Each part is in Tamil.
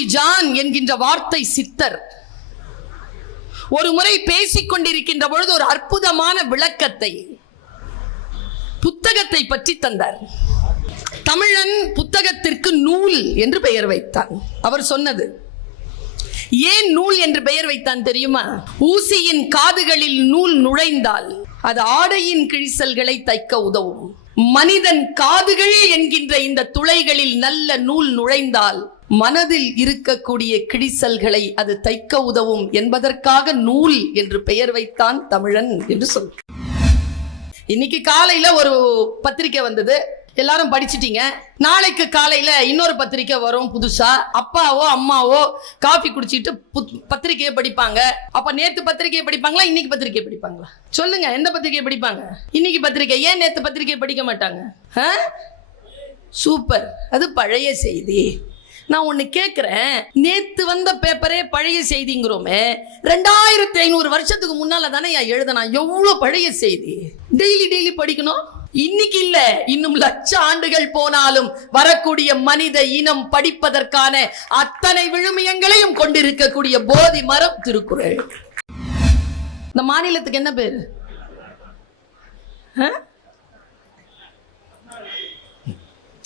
கஸ்தூரி ஜான் என்கின்ற வார்த்தை சித்தர் ஒரு முறை பேசிக் கொண்டிருக்கின்ற பொழுது ஒரு அற்புதமான விளக்கத்தை புத்தகத்தை பற்றி தந்தார். தமிழன் புத்தகத்திற்கு நூல் என்று பெயர் வைத்தான். அவர் சொன்னது, ஏன் நூல் என்று பெயர் வைத்தான் தெரியுமா? ஊசியின் காதுகளில் நூல் நுழைந்தால் அது ஆடையின் கிழிசல்களை தைக்க உதவும். மனிதன் காதுகள் என்கின்ற இந்த துளைகளில் நல்ல நூல் நுழைந்தால் மனதில் இருக்கக்கூடிய கிழிசல்களை அது தைக்க உதவும் என்பதற்காக நூல் என்று பெயர் வைத்தான் தமிழன் என்று சொல். இன்னைக்கு காலையில ஒரு பத்திரிக்கை வந்தது, எல்லாரும் படிச்சிட்டீங்க. நாளைக்கு காலையில இன்னொரு பத்திரிக்கை வரும் புதுசா. அப்பாவோ அம்மாவோ காஃபி குடிச்சிட்டு பத்திரிக்கையை படிப்பாங்க. அப்ப நேத்து பத்திரிக்கையை படிப்பாங்களா, இன்னைக்கு பத்திரிக்கை படிப்பாங்களா? சொல்லுங்க, எந்த பத்திரிகையை படிப்பாங்க? இன்னைக்கு பத்திரிக்கை. ஏன் நேத்து பத்திரிகையை படிக்க மாட்டாங்க? சூப்பர், அது பழைய செய்தி. நான் ஒண்ணு கேட்கிறேன், நேத்து வந்த பேப்பரே பழைய செய்திங்கிறோமே, 2500 வருஷத்துக்கு முன்னால தானே எழுதனா? எவ்வளவு பழைய செய்தி டெய்லி படிக்கணும்? இன்னைக்கு இல்ல, இன்னும் லட்ச ஆண்டுகள் போனாலும் வரக்கூடிய மனித இனம் படிப்பதற்கான அத்தனை விழுமியங்களையும் கொண்டிருக்கக்கூடிய போதி மரம் திருக்குறள். இந்த மாநிலத்துக்கு என்ன பேரு?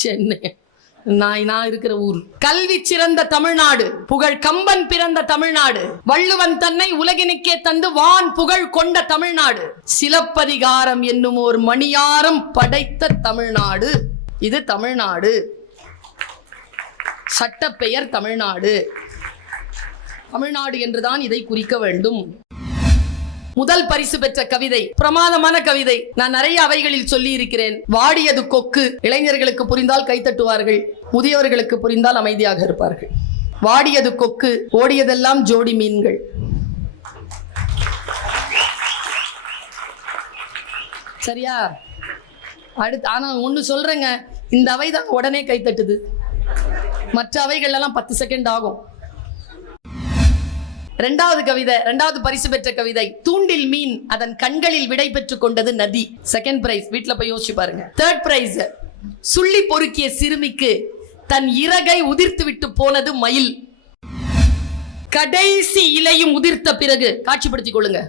சென்னை. நான் இருக்கிற ஊர். கல்வி சிறந்த தமிழ்நாடு, புகழ் கம்பன் பிறந்த தமிழ்நாடு, வள்ளுவன் தன்னை உலகினுக்கே தந்து வான் புகழ் கொண்ட தமிழ்நாடு, சிலப்பதிகாரம் என்னும் ஒரு மணியாரம் படைத்த தமிழ்நாடு. இது தமிழ்நாடு. சட்டப்பெயர் தமிழ்நாடு. தமிழ்நாடு என்றுதான் இதை குறிக்க வேண்டும். முதல் பரிசு பெற்ற கவிதை பிரமாதமான கவிதை. நான் நிறைய அவைகளில் சொல்லி இருக்கிறேன். வாடியது கொக்கு. இளைஞர்களுக்கு புரிந்தால் கைத்தட்டுவார்கள், முதியவர்களுக்கு புரிந்தால் அமைதியாக இருப்பார்கள். வாடியது கொக்கு, ஓடியதெல்லாம் ஜோடி மீன்கள். சரியா? அடுத்து ஆனா ஒண்ணு சொல்றேங்க, இந்த அவை தான் உடனே கைத்தட்டுது. மற்ற அவைகள் எல்லாம் 10 செகண்ட் ஆகும். இரண்டாவது கவிதை, இரண்டாவது பரிசு பெற்ற கவிதை தூண்டில் மீன் அதன் கண்களில் விடை பெற்றுக் கொண்டது நதி. Second prize. வீட்டுல போய் யோசிச்சு பாருங்க. தேர்ட் பிரைஸ், சுள்ளி பொறுக்கிய சிறுமிக்கு தன் இறகை உதிர்த்து விட்டு போனது மயில். கடைசி இலையும் உதிர்த்த பிறகு, காட்சிப்படுத்திக் கொள்ளுங்க,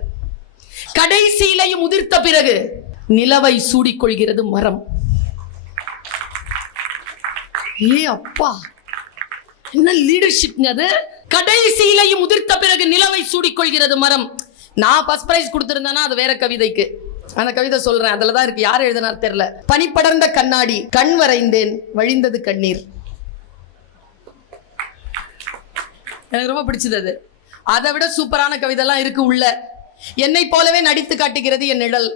கடைசி இலையும் உதிர்த்த பிறகு நிலவை சூடிக்கொள்கிறது மரம். ஏ அப்பா, என்ன லீடர்ஷிப் அது! கடைசியிலையும் உதிர்த்த பிறகு நிலவை சூடிக்கொள்கிறது மரம். நான் ஃபர்ஸ்ட் பிரைஸ் கொடுத்திருந்தேன்னா அது வேற கவிதைக்கு. அந்த கவிதை சொல்றேன், அதுலதான் இருக்கு. யார் எழுதினார் தெரியல. பனிப்படர்ந்த கண்ணாடி, கண் வரைந்தேன், வழிந்தது கண்ணீர். எனக்கு ரொம்ப பிடிச்சது அது. அதை விட சூப்பரான கவிதை எல்லாம் இருக்கு உள்ள. என்னை போலவே நடித்து காட்டுகிறது என் நிழல்.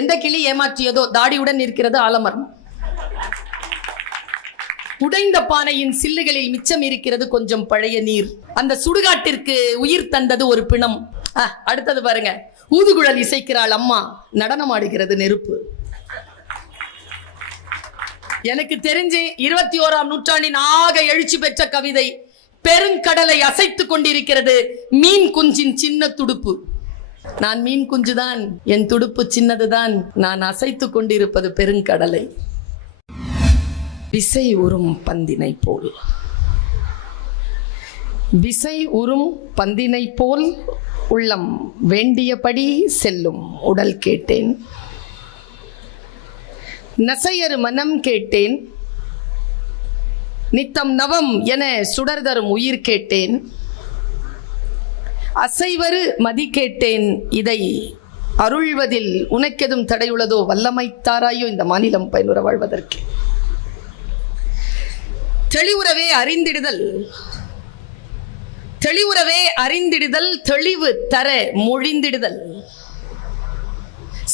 எந்த கிளி ஏமாற்றியதோ தாடியுடன் இருக்கிறது ஆலமரம். உடைந்த பானையின் சில்லுகளில் மிச்சம் இருக்கிறது கொஞ்சம் பழைய நீர். அந்த சுடுகாட்டிற்கு உயிர் தந்தது ஒரு பிணம். அடுத்தது பாருங்க, ஊதுகுழல் இசைக்கிறாள் அம்மா, நடனம் ஆடுகிறது நெருப்பு. எனக்கு தெரிஞ்சு 21ஆம் நூற்றாண்டின் ஆக எழுச்சி பெற்ற கவிதை பெருங்கடலை அசைத்துக் கொண்டிருக்கிறது மீன் குஞ்சின் சின்ன துடுப்பு. நான் மீன் குஞ்சுதான், என் துடுப்பு சின்னதுதான், நான் அசைத்துக் கொண்டிருப்பது பெருங்கடலை. விசை உறும் பந்தினை போல், விசை உறும் பந்தினை போல் உள்ளம் வேண்டியபடி செல்லும் உடல் கேட்டேன், நசையறு மனம் கேட்டேன், நித்தம் நவம் என சுடர் தரும் உயிர் கேட்டேன், அசைவரு மதி கேட்டேன், இதை அருள்வதில் உனக்கெதும் தடையுள்ளதோ, வல்லமைத்தாராயோ இந்த மாநிலம் பயனுற வாழ்வதற்கு. தெளிவுறவே அறிந்திடுதல், தெளிவுறவே அறிந்திடுதல், தெளிவு தர மொழிந்திடுதல்,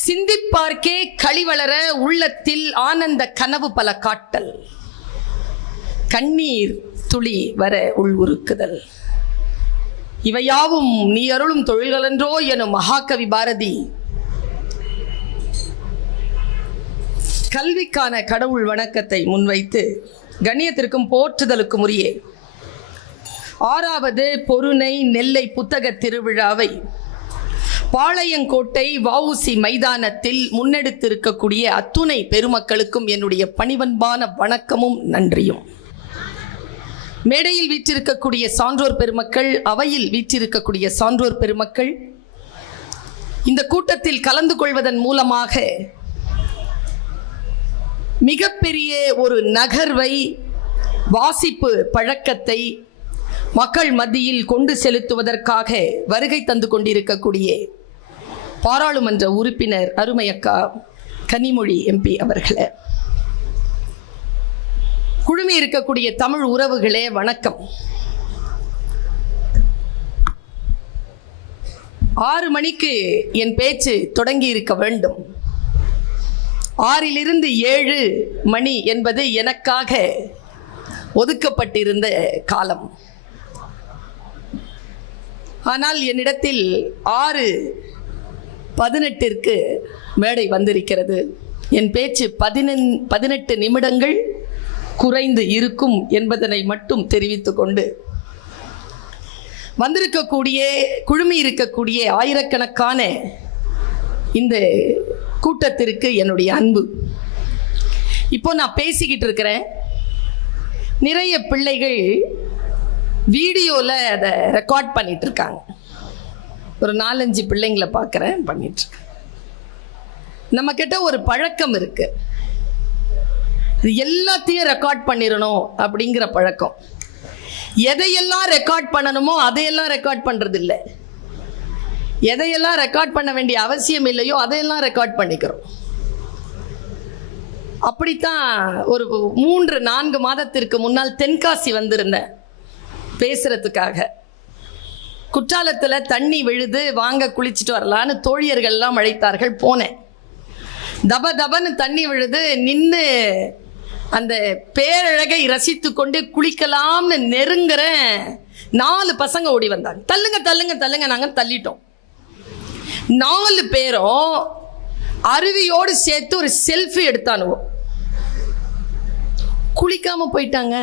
சிந்திப்பார்க்கே களிவளர உள்ளத்தில் ஆனந்த கனவு பல காட்டல், கண்ணீர் துளி வர உள்வுருக்குதல், இவையாவும் நீ அருளும் தொழில்களென்றோ எனும் மகாகவி பாரதி கல்விக்கான கடவுள் வணக்கத்தை முன்வைத்து கண்ணியத்திற்கும் போற்றுதலுக்கும் உரிய 6வது பொருணை நெல்லை புத்தக திருவிழாவை பாளையங்கோட்டை வஉசி மைதானத்தில் முன்னெடுத்திருக்கக்கூடிய அத்துணை பெருமக்களுக்கும் என்னுடைய பணிவன்பான வணக்கமும் நன்றியும். மேடையில் வீற்றிருக்கக்கூடிய சான்றோர் பெருமக்கள், அவையில் வீற்றிருக்கக்கூடிய சான்றோர் பெருமக்கள், இந்த கூட்டத்தில் கலந்து கொள்வதன் மூலமாக மிகப்பெரிய ஒரு நகர்வை, வாசிப்பு பழக்கத்தை மக்கள் மத்தியில் கொண்டு செலுத்துவதற்காக வருகை தந்து கொண்டிருக்கக்கூடிய பாராளுமன்ற உறுப்பினர் அருமையக்கா கனிமொழி எம்பி அவர்களே, குழுமி இருக்கக்கூடிய தமிழ் உறவுகளே வணக்கம். 6 மணிக்கு என் பேச்சு தொடங்கி இருக்க வேண்டும். 6 to 7 மணி என்பது எனக்காக ஒதுக்கப்பட்டிருந்த காலம். ஆனால் என்னிடத்தில் 6:18 மேடை வந்திருக்கிறது. என் பேச்சு 18 நிமிடங்கள் குறைந்து இருக்கும் என்பதனை மட்டும் தெரிவித்துக் கொண்டு, வந்திருக்கக்கூடிய குழுமி இருக்கக்கூடிய ஆயிரக்கணக்கான இந்த கூட்டத்திற்கு என்னுடைய அன்பு. இப்போ நான் பேசிக்கிட்டு இருக்கிறேன். நிறைய பிள்ளைகள் வீடியோவில் அதை ரெக்கார்ட் பண்ணிட்டு இருக்காங்க. ஒரு 4-5 பிள்ளைங்களை பார்க்குறேன் பண்ணிட்டு இருக்கேன். நம்ம கிட்ட ஒரு பழக்கம் இருக்கு, இது எல்லாத்தையும் ரெக்கார்ட் பண்ணிடணும் அப்படிங்கிற பழக்கம். எதையெல்லாம் ரெக்கார்ட் பண்ணணுமோ அதையெல்லாம் ரெக்கார்ட் பண்றது இல்லை, எதையெல்லாம் ரெக்கார்ட் பண்ண வேண்டிய அவசியம் இல்லையோ அதையெல்லாம் ரெக்கார்ட் பண்ணிக்கிறோம். அப்படித்தான் ஒரு 3-4 மாதத்திற்கு முன்னால் தென்காசி வந்திருந்தேன் பேசுறதுக்காக. குற்றாலத்தில் தண்ணி விழுது, வாங்க குளிச்சுட்டு வரலான்னு தோழியர்கள்லாம் அழைத்தார்கள். போனேன். தப தபன்னு தண்ணி விழுது, நின்று அந்த பேரழகை ரசித்து கொண்டு குளிக்கலாம்னு நெருங்குற 4 பசங்க ஓடி வந்தாங்க. தள்ளுங்க தள்ளுங்க தள்ளுங்க. நாங்கள் தள்ளிட்டோம். 4 பேரும் அருவியோடு சேர்த்து ஒரு செல்ஃபி எடுத்தானுவோம். குளிக்காம போயிட்டாங்க.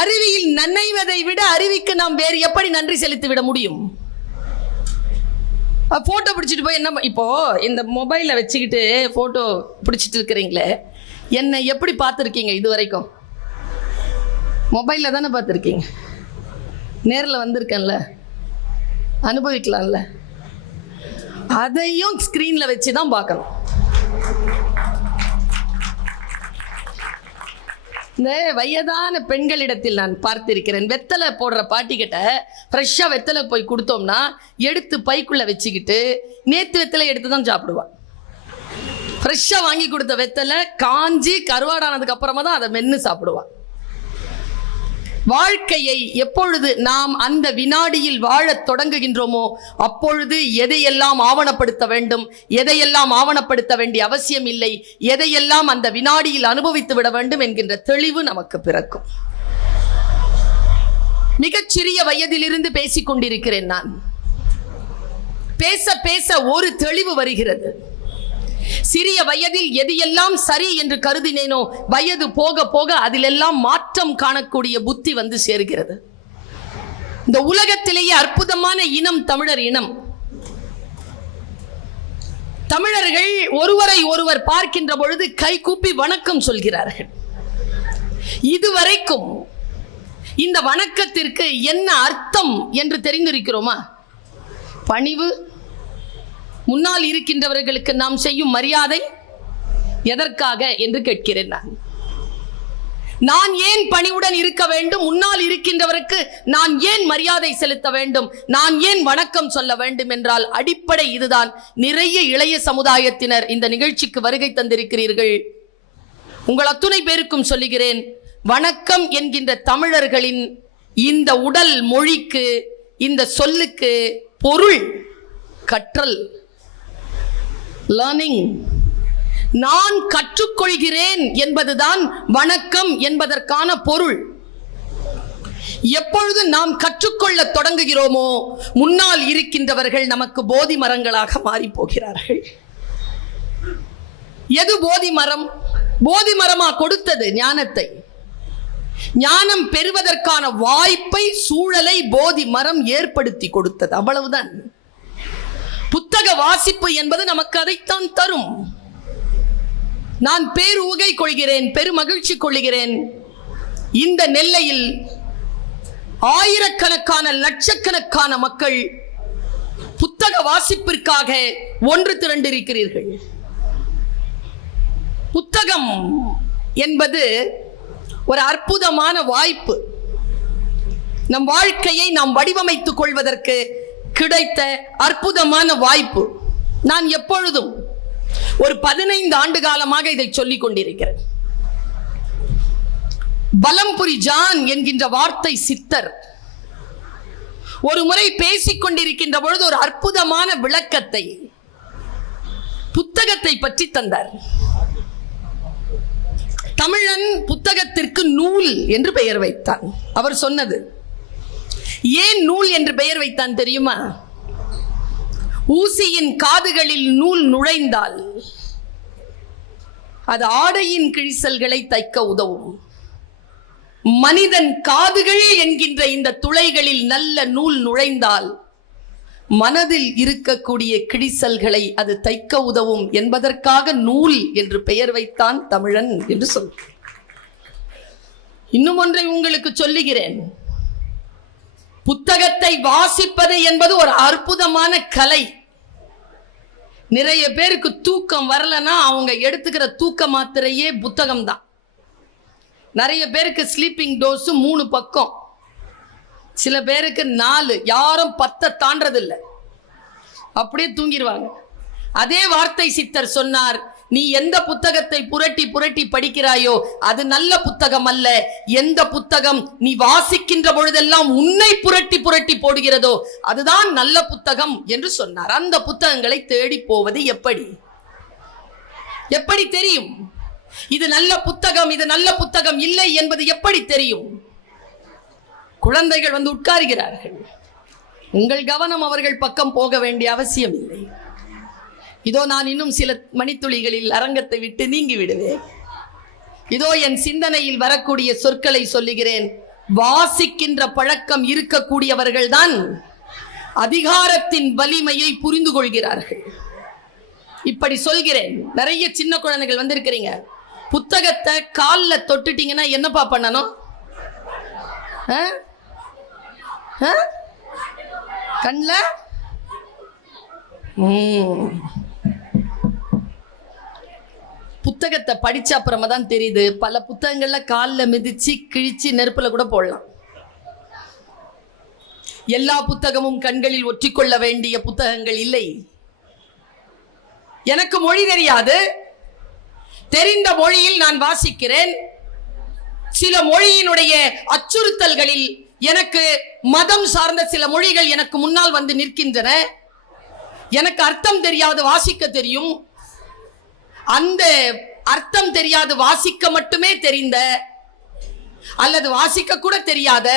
அருவியில் நனைவதை விட அருவிக்கு நாம் வேறு எப்படி நன்றி செலுத்தி விட முடியும்? போட்டோ பிடிச்சிட்டு போய் என்ன, இப்போ இந்த மொபைலை வச்சுக்கிட்டு போட்டோ பிடிச்சிட்டு இருக்கிறீங்களே, என்னை எப்படி பார்த்துருக்கீங்க இது வரைக்கும்? மொபைலில் தானே பார்த்துருக்கீங்க. நேரில் வந்திருக்கேன்ல, அனுபவிக்கலாம்ல. அதையும் ஸ்க்ரீனில் வச்சு தான் பார்க்கணும். இந்த வயதான பெண்களிடத்தில் நான் பார்த்திருக்கிறேன். வெத்தலை போடுற பாட்டிக்கிட்ட ஃப்ரெஷ்ஷாக வெத்தலை போய் கொடுத்தோம்னா எடுத்து பைக்குள்ளே வச்சுக்கிட்டு நேற்று வெத்தலை எடுத்து தான் சாப்பிடுவான். ஃப்ரெஷ்ஷாக வாங்கி கொடுத்த வெத்தலை காஞ்சி கருவாடானதுக்கு அப்புறமா தான் அதை மென்று சாப்பிடுவான். வாழ்க்கையை எப்பொழுது நாம் அந்த வினாடியில் வாழத் தொடங்குகின்றோமோ அப்பொழுது எதையெல்லாம் ஆவணப்படுத்த வேண்டும், எதையெல்லாம் ஆவணப்படுத்த வேண்டிய அவசியம் இல்லை, எதையெல்லாம் அந்த வினாடியில் அனுபவித்து விட வேண்டும் என்கின்ற தெளிவு நமக்கு பிறக்கும். மிகச்சிறிய வயதிலிருந்து பேசிக் கொண்டிருக்கிறேன் நான். பேச பேச ஒரு தெளிவு வருகிறது. சிறிய வயதில் எதையெல்லாம் சரி என்று கருதினேனோ வயது போக போக அதிலெல்லாம் மாற்றம் காணக்கூடிய புத்தி வந்து சேர்கிறது. இந்த உலகத்திலேயே அற்புதமான இனம் தமிழர் இனம். தமிழர்கள் ஒருவரை ஒருவர் பார்க்கின்ற பொழுது கை கூப்பி வணக்கம் சொல்கிறார்கள். இதுவரைக்கும் இந்த வணக்கத்திற்கு என்ன அர்த்தம் என்று தெரிந்திருக்கிறோமா? பணிவு, முன்னால் இருக்கின்றவர்களுக்கு நாம் செய்யும் மரியாதை, எதற்காக என்று கேட்கிறேன். நான் ஏன் பணிவுடன் இருக்க வேண்டும்? முன்னால் இருக்கின்றவருக்கு நான் ஏன் மரியாதை செலுத்த வேண்டும்? நான் ஏன் வணக்கம் சொல்ல வேண்டும் என்றால் அடிப்படை இதுதான். நிறைய இளைய சமுதாயத்தினர் இந்த நிகழ்ச்சிக்கு வருகை தந்திருக்கிறீர்கள். உங்கள் அத்துணை பேருக்கும் சொல்லுகிறேன், வணக்கம் என்கின்ற தமிழர்களின் இந்த உடல் மொழிக்கு, இந்த சொல்லுக்கு பொருள் கற்றல், லேர்னிங். நான் கற்றுக்கொள்கிறேன் என்பதுதான் வணக்கம் என்பதற்கான பொருள். எப்பொழுது நாம் கற்றுக்கொள்ள தொடங்குகிறோமோ முன்னால் இருக்கின்றவர்கள் நமக்கு போதி மரங்களாக மாறி போகிறார்கள். எது போதி மரம்? போதி மரமா கொடுத்தது ஞானத்தை. ஞானம் பெறுவதற்கான வாய்ப்பை, சூழலை போதி மரம் ஏற்படுத்தி கொடுத்தது. அவ்வளவுதான். புத்தக வாசிப்பு என்பது நமக்கு அதைத்தான் தரும். நான் பேருகை கொள்கிறேன், பெருமகிழ்ச்சி கொள்கிறேன். இந்த நெல்லையில் ஆயிரக்கணக்கான லட்சக்கணக்கான மக்கள் புத்தக வாசிப்பிற்காக ஒன்று திரண்டிருக்கிறீர்கள். புத்தகம் என்பது ஒரு அற்புதமான வாய்ப்பு. நம் வாழ்க்கையை நாம் வடிவமைத்துக் கொள்வதற்கு கிடைத்த அற்புதமான வாய்ப்பு. நான் எப்பொழுதும் ஒரு 15 ஆண்டு காலமாக இதை சொல்லிக் கொண்டிருக்கிறேன். பலம்புரி ஜான் என்கின்ற வார்த்தை சித்தர் ஒரு முறை பேசிக் கொண்டிருக்கின்ற பொழுது ஒரு அற்புதமான விளக்கத்தை புத்தகத்தை பற்றி தந்தார். தமிழன் புத்தகத்திற்கு நூல் என்று பெயர் வைத்தான். அவர் சொன்னது, ஏன் நூல் என்று பெயர் வைத்தான் தெரியுமா? ஊசியின் காதுகளில் நூல் நுழைந்தால் அது ஆடையின் கிழிசல்களை தைக்க உதவும். மனிதன் காதுகள் என்கின்ற இந்த துளைகளில் நல்ல நூல் நுழைந்தால் மனதில் இருக்கக்கூடிய கிழிசல்களை அது தைக்க உதவும் என்பதற்காக நூல் என்று பெயர் வைத்தான் தமிழன் என்று சொல். இன்னும் ஒன்றை உங்களுக்கு சொல்லுகிறேன். புத்தகத்தை வாசிப்பது என்பது ஒரு அற்புதமான கலை. நிறைய பேருக்கு தூக்கம் வரலன்னா அவங்க எடுத்துக்கிற தூக்க மாத்திரையே புத்தகம் தான். நிறைய பேருக்கு ஸ்லீப்பிங் டோஸ் 3 பக்கம், சில பேருக்கு 4, யாரும் 10 தாண்டதில்லை, அப்படியே தூங்கிடுவாங்க. அதே வார்த்தை சித்தர் சொன்னார், நீ எந்த புத்தகத்தை புரட்டி புரட்டி படிக்கிறாயோ அது நல்ல புத்தகம் அல்ல. எந்த புத்தகம் நீ வாசிக்கின்ற பொழுதெல்லாம் உன்னை புரட்டி புரட்டி போடுகிறதோ அதுதான் நல்ல புத்தகம் என்று சொன்னார். அந்த புத்தகங்களை தேடி போவது எப்படி தெரியும்? இது நல்ல புத்தகம், இது நல்ல புத்தகம் இல்லை என்பது எப்படி தெரியும்? குழந்தைகள் வந்து உட்காருகிறார்கள், உங்கள் கவனம் அவர்கள் பக்கம் போக வேண்டிய அவசியம் இல்லை. இதோ நான் இன்னும் சில மணித்துளிகளில் அரங்கத்தை விட்டு நீங்கி விடுவேன். இதோ என் சிந்தனையில் வரக்கூடிய சொற்களை சொல்லுகிறேன். வாசிக்கின்ற பழக்கம் இருக்கக்கூடியவர்கள் தான் அதிகாரத்தின் வலிமையை புரிந்து கொள்கிறார்கள். இப்படி சொல்கிறேன். நிறைய சின்ன குழந்தைகள் வந்திருக்கிறீங்க. புத்தகத்தை காலில் தொட்டுட்டீங்கன்னா என்னப்பா பண்ணணும்? கண்ணில் புத்தகத்தை படிச்ச அப்புறமா தான் தெரியுது. பல புத்தகங்கள்ல காலில் மிதிச்சு கிழிச்சு நெருப்புல கூட போடலாம். எல்லா புத்தகமும் கண்களில் ஒற்றிக்கொள்ள வேண்டிய புத்தகங்கள் இல்லை. எனக்கு மொழி தெரியாது, தெரிந்த மொழியில் நான் வாசிக்கிறேன். சில மொழியினுடைய அச்சுறுத்தல்களில் எனக்கு மதம் சார்ந்த சில மொழிகள் எனக்கு முன்னால் வந்து நிற்கின்றன. எனக்கு அர்த்தம் தெரியாது, வாசிக்க தெரியும். அந்த அர்த்தம் தெரியாது, வாசிக்க மட்டுமே தெரிந்த அல்லது வாசிக்க கூட தெரியாத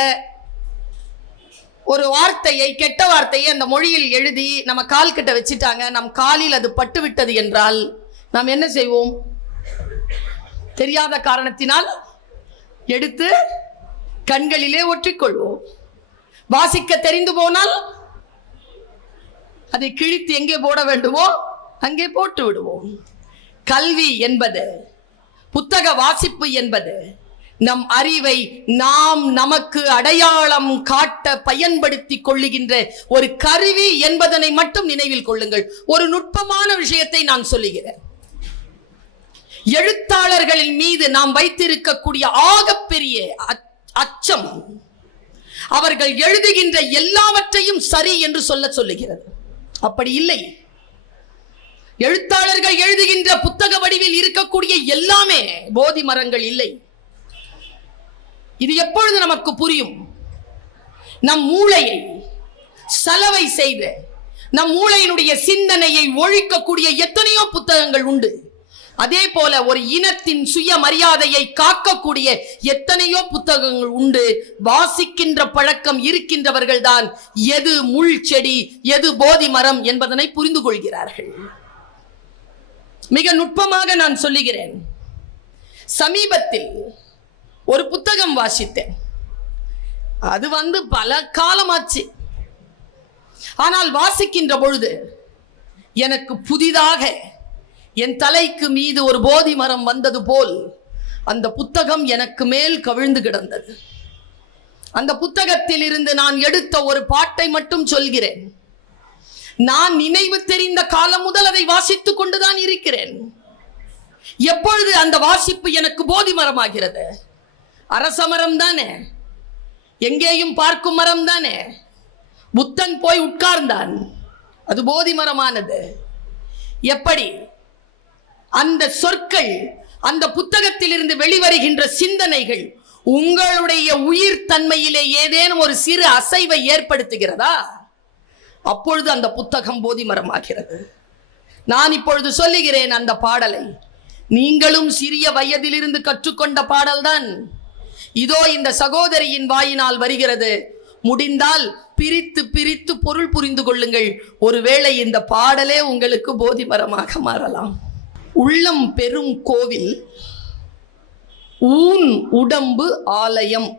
ஒரு வார்த்தையை, கெட்ட வார்த்தையை அந்த மொழியில் எழுதி நம்ம கால் கிட்ட வச்சிட்டாங்க. நம் காலில் அது பட்டு விட்டது என்றால் நாம் என்ன செய்வோம்? தெரியாத காரணத்தினால் எடுத்து கண்களிலே ஒற்றிக்கொள்வோம். வாசிக்க தெரிந்து போனால் அதை கிழித்து எங்கே போட வேண்டுமோ அங்கே போட்டு விடுவோம். கல்வி என்பது, புத்தக வாசிப்பு என்பது நம் அறிவை நாம் நமக்கு அடையாளம் காட்ட பயன்படுத்தி கொள்ளுகின்ற ஒரு கருவி என்பதனை மட்டும் நினைவில் கொள்ளுங்கள். ஒரு நுட்பமான விஷயத்தை நான் சொல்லுகிறேன். எழுத்தாளர்களின் மீது நாம் வைத்திருக்கக்கூடிய ஆகப்பெரிய அச்சம் அவர்கள் எழுதுகின்ற எல்லாவற்றையும் சரி என்று சொல்லுகிறது. அப்படி இல்லை. எழுத்தாளர்கள் எழுதுகின்ற புத்தக வடிவில் இருக்கக்கூடிய எல்லாமே போதி மரங்கள் இல்லை. இது எப்பொழுது நமக்கு புரியும்? நம் மூளையை சலவை செய்து நம் மூளையினுடைய சிந்தனையை ஒழிக்கக்கூடிய எத்தனையோ புத்தகங்கள் உண்டு. அதே போல ஒரு இனத்தின் சுய மரியாதையை காக்கக்கூடிய எத்தனையோ புத்தகங்கள் உண்டு. வாசிக்கின்ற பழக்கம் இருக்கின்றவர்கள் தான் எது முள் செடி எது போதி மரம் என்பதனை புரிந்து கொள்கிறார்கள். மிக நுட்பமாக நான் சொல்லுகிறேன். சமீபத்தில் ஒரு புத்தகம் வாசித்தேன். அது பல காலமாச்சு. ஆனால் வாசிக்கின்ற பொழுது எனக்கு புதிதாக என் தலைக்கு மீது ஒரு போதி மரம் வந்தது போல் அந்த புத்தகம் எனக்கு மேல் கவிழ்ந்து கிடந்தது. அந்த புத்தகத்தில் இருந்து நான் எடுத்த ஒரு பாட்டை மட்டும் சொல்கிறேன். நான் நினைவு தெரிந்த காலம் முதல் அதை வாசித்துக் கொண்டுதான் இருக்கிறேன். எப்பொழுது அந்த வாசிப்பு எனக்கு போதி மரமாகிறது? அரச மரம் தானே, எங்கேயும் பார்க்கும் மரம் தானே. புத்தன் போய் உட்கார்ந்தான், அது போதி மரமானது. எப்படி அந்த சொற்கள், அந்த புத்தகத்தில் இருந்து வெளிவருகின்ற சிந்தனைகள் உங்களுடைய உயிர் தன்மையிலே ஏதேனும் ஒரு சிறு அசைவை ஏற்படுத்துகிறதா? அப்பொழுது அந்த புத்தகம் போதி மரமாகிறது. நான் இப்பொழுது சொல்லுகிறேன் அந்த பாடலை. நீங்களும் சிறிய வயதிலிருந்து கற்றுக்கொண்ட பாடல்தான். இதோ இந்த சகோதரியின் வாயினால் வருகிறது. முடிந்தால் பிரித்து பிரித்து பொருள் புரிந்து கொள்ளுங்கள். ஒருவேளை இந்த பாடலே உங்களுக்கு போதி மரமாக மாறலாம். உள்ளம் பெரும் கோவில், ஊன் உடம்பு ஆலயம்.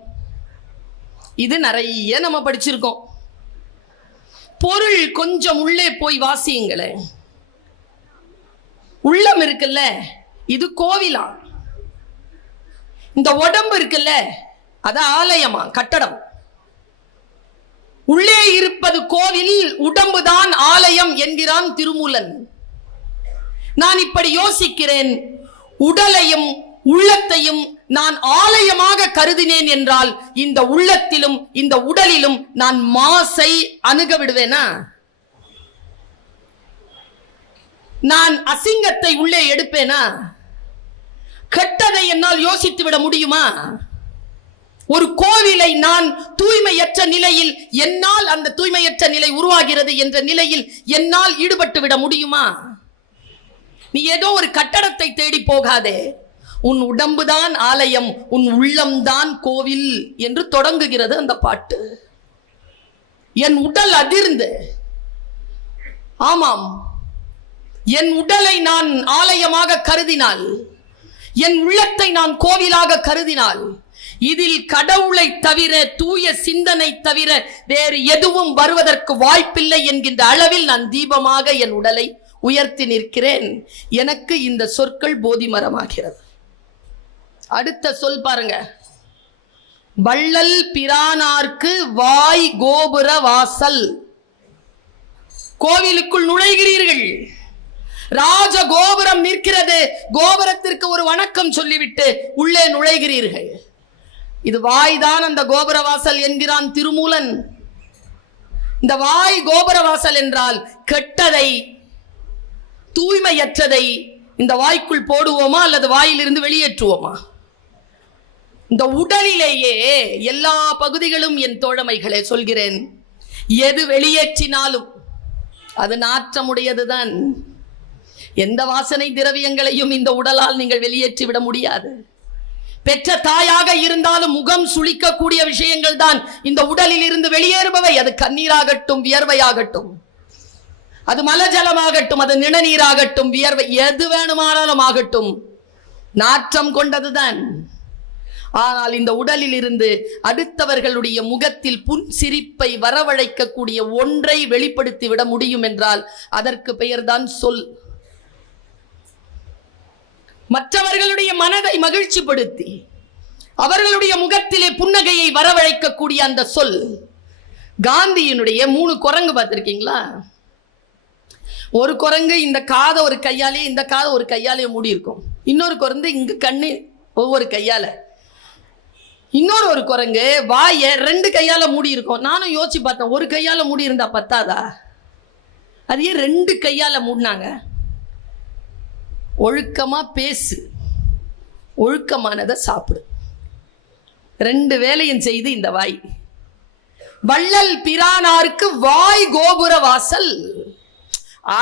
இது நிறைய நம்ம படிச்சிருக்கோம். பொருள் கொஞ்சம் உள்ளே போய் வாசியுங்களேன். உள்ளம் இருக்குல்ல, இது கோவிலா. இந்த உடம்பு இருக்குல்ல, அது ஆலயமா, கட்டடம். உள்ளே இருப்பது கோவில், உடம்புதான் ஆலயம் என்கிறான் திருமூலன். நான் இப்படி யோசிக்கிறேன். உடலையும் உள்ளத்தையும் நான் ஆலயமாக கருதினேன் என்றால் இந்த உள்ளத்திலும் இந்த உடலிலும் நான் மாசை அணுக விடுவேனா? நான் அசிங்கத்தை உள்ளே எடுப்பேனா? கெட்டதை என்னால் யோசித்து விட முடியுமா? ஒரு கோவிலை நான் தூய்மையற்ற நிலையில், என்னால் அந்த தூய்மையற்ற நிலை உருவாகிறது என்ற நிலையில் என்னால் ஈடுபட்டு விட முடியுமா? நீ ஏதோ ஒரு கட்டடத்தை தேடி போகாதே. உன் உடம்புதான் ஆலயம், உன் உள்ளம்தான் கோவில் என்று தொடங்குகிறது அந்த பாட்டு. என் உடல் அதிர்ந்து, ஆமாம், என் உடலை நான் ஆலயமாக கருதினால், என் உள்ளத்தை நான் கோவிலாக கருதினால், இதில் கடவுளை தவிர, தூய சிந்தனை தவிர வேறு எதுவும் வருவதற்கு வாய்ப்பில்லை என்கின்ற அளவில் நான் தீபமாக என் உடலை உயர்த்தி நிற்கிறேன். எனக்கு இந்த சொற்கள் போதி மரமாகிறது. அடுத்த சொல் பாருங்க. வள்ளல் பிரானார்க்கு வாய் கோபுர வாசல். கோவிலுக்குள் நுழைகிறீர்கள், ராஜ கோபுரம் நிற்கிறது, கோபுரத்திற்கு ஒரு வணக்கம் சொல்லிவிட்டு உள்ளே நுழைகிறீர்கள். இது வாய்தான் அந்த கோபுர வாசல் என்கிறான் திருமூலன். இந்த வாய் கோபுர வாசல் என்றால் கெட்டதை, தூய்மையற்றதை இந்த வாய்க்குள் போடுவோமா அல்லது வாயிலிருந்து வெளியேற்றுவோமா? இந்த உடலிலேயே எல்லா பகுதிகளும், என் தோழமைகளே சொல்கிறேன், எது வெளியேற்றினாலும் அது நாற்றமுடையதுதான். எந்த வாசனை திரவியங்களையும் இந்த உடலால் நீங்கள் வெளியேற்றி விட முடியாது. பெற்ற தாயாக இருந்தாலும் முகம் சுளிக்கக்கூடிய விஷயங்கள் தான் இந்த உடலில் இருந்து வெளியேறுபவை. அது கண்ணீராகட்டும், வியர்வையாகட்டும், அது மலஜலமாகட்டும், அது நிணநீராகட்டும், வியர்வை எது வேணுமானாலும் ஆகட்டும், நாற்றம் கொண்டதுதான். ஆனால் இந்த உடலில் இருந்து அடுத்தவர்களுடைய முகத்தில் புன் சிரிப்பை வரவழைக்கக்கூடிய ஒன்றை வெளிப்படுத்தி விட முடியும் என்றால் அதற்கு பெயர்தான் சொல். மற்றவர்களுடைய மனதை மகிழ்ச்சிப்படுத்தி அவர்களுடைய முகத்திலே புன்னகையை வரவழைக்கக்கூடிய அந்த சொல். காந்தியினுடைய 3 குரங்கு பார்த்திருக்கீங்களா? ஒரு குரங்கு இந்த காதை ஒரு கையாலே, இந்த காதை ஒரு கையாலே மூடி இருக்கும். இன்னொரு குரங்கு இங்கு கண்ணு ஒவ்வொரு கையால. இன்னொரு குரங்கு வாயை 2 கையால மூடி இருக்கும். நானும் யோசிச்சு பார்த்தேன், ஒரு கையால மூடி இருந்தா பத்தாதா? அதையே 2 கையால மூடினாங்க. ஒழுக்கமா பேசு, ஒழுக்கமானதை சாப்பிடு, 2 வேலையும் செய்து இந்த வாய். வள்ளல் பிரானார்க்கு வாய் கோபுர வாசல்.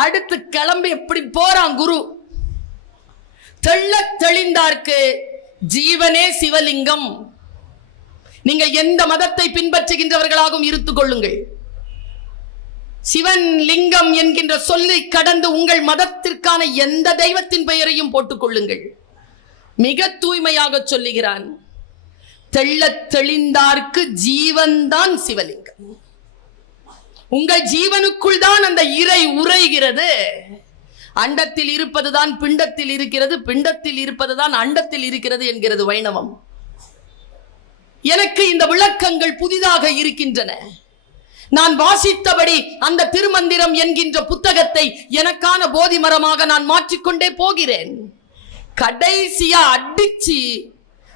அடுத்து கிளம்பி எப்படி போறான் குரு. தெள்ள தெளிந்தார்க்கு ஜீவனே சிவலிங்கம். நீங்கள் எந்த மதத்தை பின்பற்றுகின்றவர்களாகவும் இருத்துக் கொள்ளுங்கள், சிவன் லிங்கம் என்கின்ற சொல்லை கடந்து உங்கள் மதத்திற்கான எந்த தெய்வத்தின் பெயரையும் போட்டுக் கொள்ளுங்கள். மிக தூய்மையாக சொல்லுகிறான், தெள்ள தெளிந்தார்க்கு ஜீவன்தான் சிவலிங்கம். உங்கள் ஜீவனுக்குள் தான் அந்த இறை உரைகிறது. அண்டத்தில் இருப்பதுதான் பிண்டத்தில் இருக்கிறது, பிண்டத்தில் இருப்பதுதான் அண்டத்தில் இருக்கிறது என்கிறது வைணவம். எனக்கு இந்த விளக்கங்கள் புதிதாக இருக்கின்றன. நான் வாசித்தபடி அந்த திருமந்திரம் என்கின்ற புத்தகத்தை எனக்கான போதி மரமாக நான் மாற்றிக்கொண்டே போகிறேன். கடைசியா அடிச்சு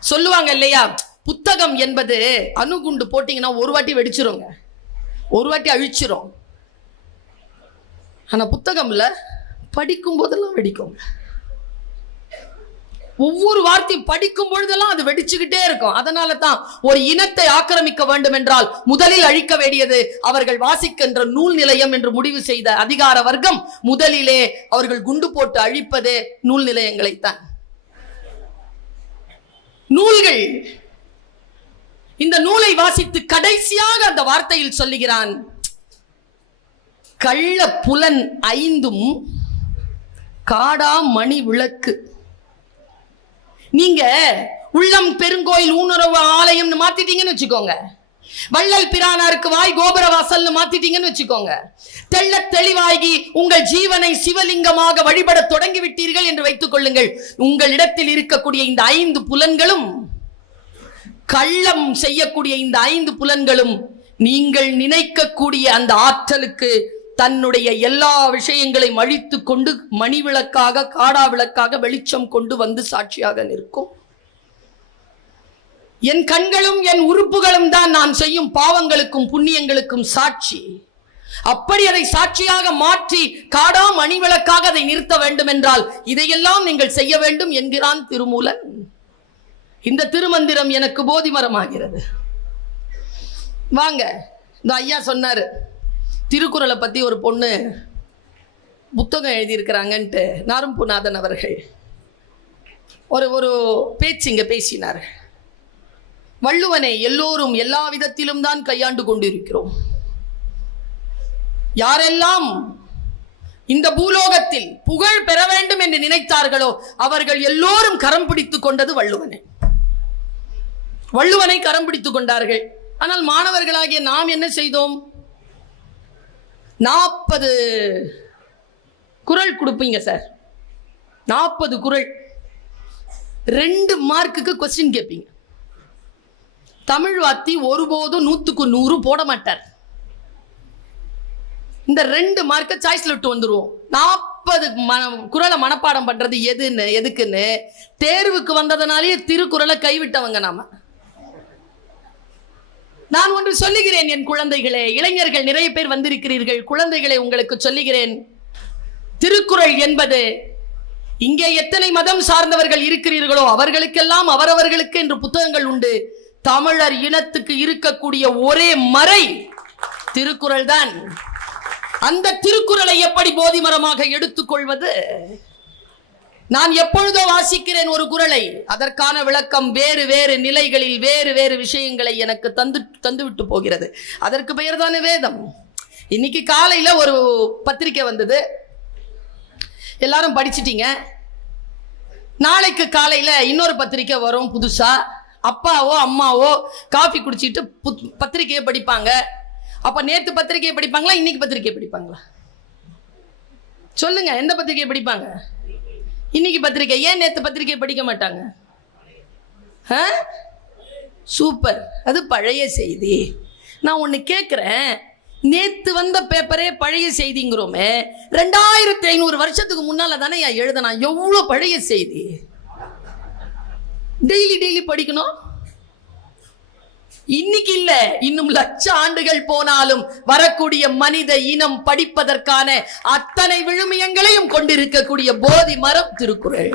சொல்லுவாங்க இல்லையா, புத்தகம் என்பது அணுகுண்டு போட்டீங்கன்னா ஒரு வாட்டி வெடிச்சிருங்க, ஒரு வாட்டி அழிச்சிரும். ஆனா புத்தகம்ல படிக்கும் போதெல்லாம் வெடிக்கும். ஒவ்வொரு வார்த்தையும் படிக்கும் பொழுதெல்லாம் அது வெடிச்சுக்கிட்டே இருக்கும். அதனால தான் ஒரு இனத்தை ஆக்கிரமிக்க வேண்டும் என்றால் முதலில் அழிக்க வேண்டியது அவர்கள் வாசிக்கின்ற நூல் நிலையம் என்று முடிவு செய்த அதிகார வர்க்கம். முதலிலே அவர்கள் குண்டு போட்டு அழிப்பதே நூல் நிலையங்களைத்தான். நூல்கள், இந்த நூலை வாசித்து கடைசியாக அந்த வார்த்தையில் சொல்லுகிறான், கள்ள புலன் ஐந்தும் காடா மணி விளக்கு. நீங்க உள்ளம் பெருங்கோயில் ஊனுறவு ஆலயம்னு மாத்திட்டீங்கன்னு வச்சுக்கோங்க, வள்ளல் பிரானாருக்கு வாய் கோபுர வாசல்னு மாத்திட்டீங்கன்னு வச்சுக்கோங்க, தெள்ள தெளிவாகி உங்கள் ஜீவனை சிவலிங்கமாக வழிபட தொடங்கி விட்டீர்கள் என்று வைத்துக் கொள்ளுங்கள். உங்களிடத்தில் இருக்கக்கூடிய இந்த 5 புலன்களும், கள்ளம் செய்யக்கூடிய இந்த 5 புலன்களும் நீங்கள் நினைக்கக்கூடிய அந்த ஆற்றலுக்கு தன்னுடைய எல்லா விஷயங்களையும் அழித்து கொண்டு மணி விளக்காக, காடா விளக்காக வெளிச்சம் கொண்டு வந்து சாட்சியாக நிற்கும். என் கண்களும் என் உறுப்புகளும் தான் நான் செய்யும் பாவங்களுக்கும் புண்ணியங்களுக்கும் சாட்சி. அப்படி அதை சாட்சியாக மாற்றி காடா மணி விளக்காக அதை நிறுத்த வேண்டும் என்றால் இதையெல்லாம் நீங்கள் செய்ய வேண்டும் என்கிறான் திருமூலன். இந்த திருமந்திரம் எனக்கு போதி மரமாகிறது. வாங்க, இந்த ஐயா சொன்னாரு, திருக்குறளை பத்தி ஒரு பொண்ணு புத்தகம் எழுதியிருக்கிறாங்கன்ட்டு நாரும்புநாதன் அவர்கள் ஒரு பேச்சு இங்க பேசினார். வள்ளுவனை எல்லோரும் எல்லா விதத்திலும் தான் கையாண்டு கொண்டிருக்கிறோம். யாரெல்லாம் இந்த பூலோகத்தில் புகழ் பெற வேண்டும் என்று நினைத்தார்களோ அவர்கள் எல்லோரும் கரம் பிடித்துக் கொண்டது வள்ளுவனை கரம் பிடித்துக் கொண்டார்கள். ஆனால் மாணவர்களாகிய நாம் என்ன செய்தோம்? 40 குறள் கொடுப்பீங்க சார், 40 குறள் 2 மார்க்குக்கு கொஸ்டின் கேட்பீங்க. தமிழ் வாத்தி ஒருபோதும் 100க்கு 100 போட மாட்டார். இந்த 2 மார்க்கை சாய்ஸ்ல விட்டு வந்துருவோம். 40 குறளை மனப்பாடம் பண்றது எதுக்குன்னு தேர்வுக்கு வந்ததனாலேயே திருக்குறளை கைவிட்டவங்க நாம. நான் ஒன்று சொல்லுகிறேன் என் குழந்தைகளே, இளைஞர்கள் நிறைய பேர் வந்திருக்கிறீர்கள், குழந்தைகளை உங்களுக்கு சொல்லுகிறேன், திருக்குறள் என்பது இங்கே எத்தனை மதம் சார்ந்தவர்கள் இருக்கிறீர்களோ அவர்களுக்கெல்லாம் அவரவர்களுக்கு என்று புத்தகங்கள் உண்டு. தமிழர் இனத்துக்கு இருக்கக்கூடிய ஒரே மறை திருக்குறள் தான். அந்த திருக்குறளை எப்படி போதி மரமாக எடுத்துக்கொள்வது? நான் எப்பொழுதோ வாசிக்கிறேன் ஒரு குறளை, அதற்கான விளக்கம் வேறு வேறு நிலைகளில் வேறு வேறு விஷயங்களை எனக்கு தந்து விட்டு போகிறது. அதற்கு பெயர் தானே வேதம். இன்னைக்கு காலையில ஒரு பத்திரிக்கை வந்தது, எல்லாரும் படிச்சிட்டீங்க. நாளைக்கு காலையில இன்னொரு பத்திரிக்கை வரும் புதுசா. அப்பாவோ அம்மாவோ காஃபி குடிச்சிட்டு பத்திரிக்கையை படிப்பாங்க. அப்ப நேத்து பத்திரிக்கையை படிப்பாங்களா, இன்னைக்கு பத்திரிக்கையை படிப்பாங்களா? சொல்லுங்க, எந்த பத்திரிக்கையை படிப்பாங்க? இன்னைக்கு பத்திரிக்கை. ஏன் நேத்து பத்திரிக்கை படிக்க மாட்டாங்க? சூப்பர், அது பழைய செய்தி. நான் ஒன்னு கேட்கிறேன், நேத்து வந்த பேப்பரே பழைய செய்திங்கிறோமே, 2500 வருஷத்துக்கு முன்னால தானே எழுதனா? எவ்வளவு பழைய செய்தி டெய்லி படிக்கணும்? இன்னைக்கு இல்ல, இன்னும் லட்ச ஆண்டுகள் போனாலும் வரக்கூடிய மனித இனம் படிப்பதற்கான அத்தனை விழுமியங்களையும் கொண்டிருக்கக்கூடிய போதி மரம் திருக்குறள்.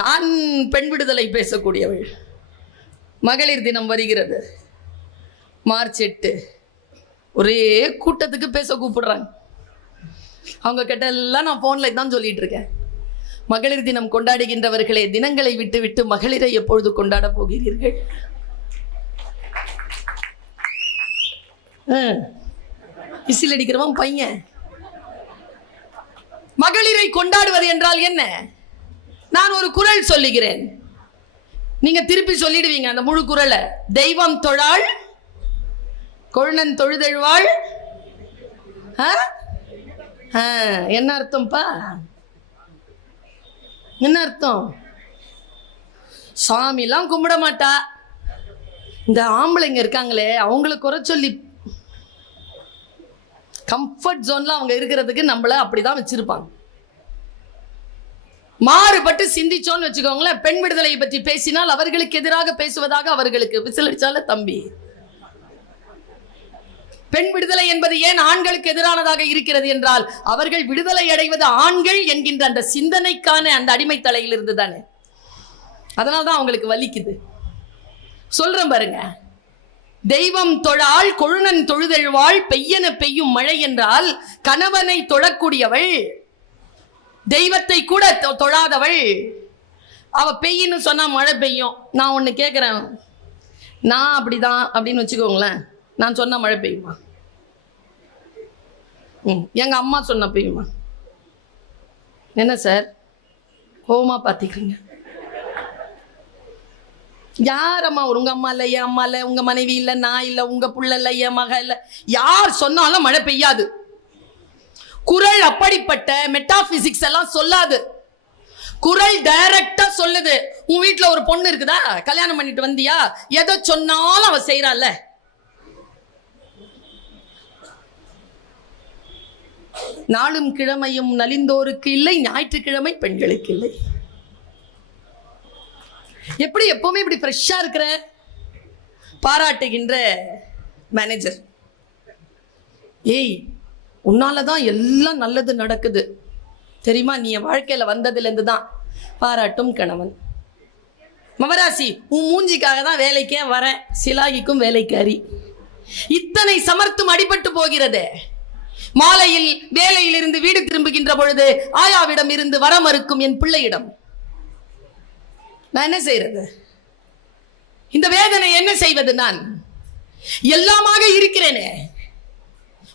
நான் பெண் விடுதலை பேசக்கூடியவள். மகளிர் தினம் வருகிறது, மார்ச் 8. ஒரே கூட்டத்துக்கு பேச கூப்பிடுறாங்க. அவங்க கிட்ட எல்லாம் நான் போன்ல தான் சொல்லிட்டு இருக்கேன், மகளிர் தினம் கொண்டாடுகின்றவர்களே, தினங்களை விட்டு விட்டு மகளிரை எப்பொழுது கொண்டாட போகிறீர்கள்? இசில் அடிக்கிறவன் பையன். மகளிரை கொண்டாடுவது என்றால் என்ன? நான் ஒரு குறள் சொல்லுகிறேன், நீங்க திருப்பி சொல்லிடுவீங்க அந்த முழு குறளை. தெய்வம் தொழாள் கொழுநன் தொழுதெழுவாள் என்ன அர்த்தம்ப்பா? என்ன அர்த்தம்? சாமிலாம் கும்பிட மாட்டா, இந்த ஆம்பளைங்க இருக்காங்களே அவங்கள குறை சொல்லி கம்ஃபர்ட் ஜோன்ல அவங்க இருக்கிறதுக்கு நம்மள அப்படிதான் வச்சிருப்பாங்க. மாறுபட்டு சிந்திச்சோன்னு வச்சுக்கோங்களேன், பெண் விடுதலையை பற்றி பேசினால் அவர்களுக்கு எதிராக பேசுவதாக அவர்களுக்கு விசிலடிச்சால தம்பி. பெண் விடுதலை என்பது ஏன் ஆண்களுக்கு எதிரானதாக இருக்கிறது என்றால், அவர்கள் விடுதலை அடைவது ஆண்கள் என்கின்ற அந்த சிந்தனைக்கான அந்த அடிமை தலையில் இருந்து தானே. அதனால்தான் அவங்களுக்கு வலிக்குது. சொல்றேன் பாருங்க, தெய்வம் தொழாள் கொழுநன் தொழுதெழுவாள் பெய்யன பெய்யும் மழை என்றால் கணவனை தொழக்கூடியவள், தெய்வத்தை கூட தொழாதவள், அவ பெய்யின்னு சொன்னா மழை பெய்யும். நான் ஒண்ணு கேட்கிறேன், நான் அப்படிதான் அப்படின்னு வச்சுக்கோங்களேன், நான் சொன்ன மழை பெய்யுமா? எங்க அம்மா சொன்ன பெய்யுமா? என்ன சார் கோவமா பாத்திக்கிறீங்க? யாரம்மா? உங்க அம்மா இல்ல, என் அம்மா இல்ல, உங்க மனைவி இல்ல, நான் இல்ல, உங்க புள்ள இல்ல, என் மக இல்ல, யார் சொன்னாலும் மழை பெய்யாது. குறள் அப்படிப்பட்ட மெட்டாபிசிக்ஸ் எல்லாம் சொல்லாது. குறள் டைரக்டா சொல்லுது, உன் வீட்டுல ஒரு பொண்ணு இருக்குதா, கல்யாணம் பண்ணிட்டு வந்தியா, எதை சொன்னாலும் அவ செய்யறாள். நாளும் கிழமையும் நலிந்தோருக்கு இல்லை, ஞாயிற்றுக்கிழமை பெண்களுக்கு இல்லை. எப்படி எப்பவுமே இப்படி ஃப்ரெஷ்ஷா இருக்கிற பாராட்டுகின்ற மேனேஜர், ஏய் உன்னாலதான் எல்லாம் நல்லது நடக்குது தெரியுமா, நீ என் வாழ்க்கையில வந்ததுல இருந்து தான் பாராட்டும் கணவன். மவராசி, உன் மூஞ்சிக்காக தான் வேலைக்கே வரேன், சிலாகிக்கும் வேலைக்காரி. இத்தனை சமர்த்தும் அடிபட்டு போகிறது. மாலையில் வேலையில் இருந்து வீடு திரும்புகின்ற பொழுது ஆயாவிடம் இருந்து வர மறுக்கும் என் பிள்ளையிடம் நான் என்ன செய்யறது? இந்த வேதனை என்ன செய்வது? நான் எல்லாமாக இருக்கிறேனே,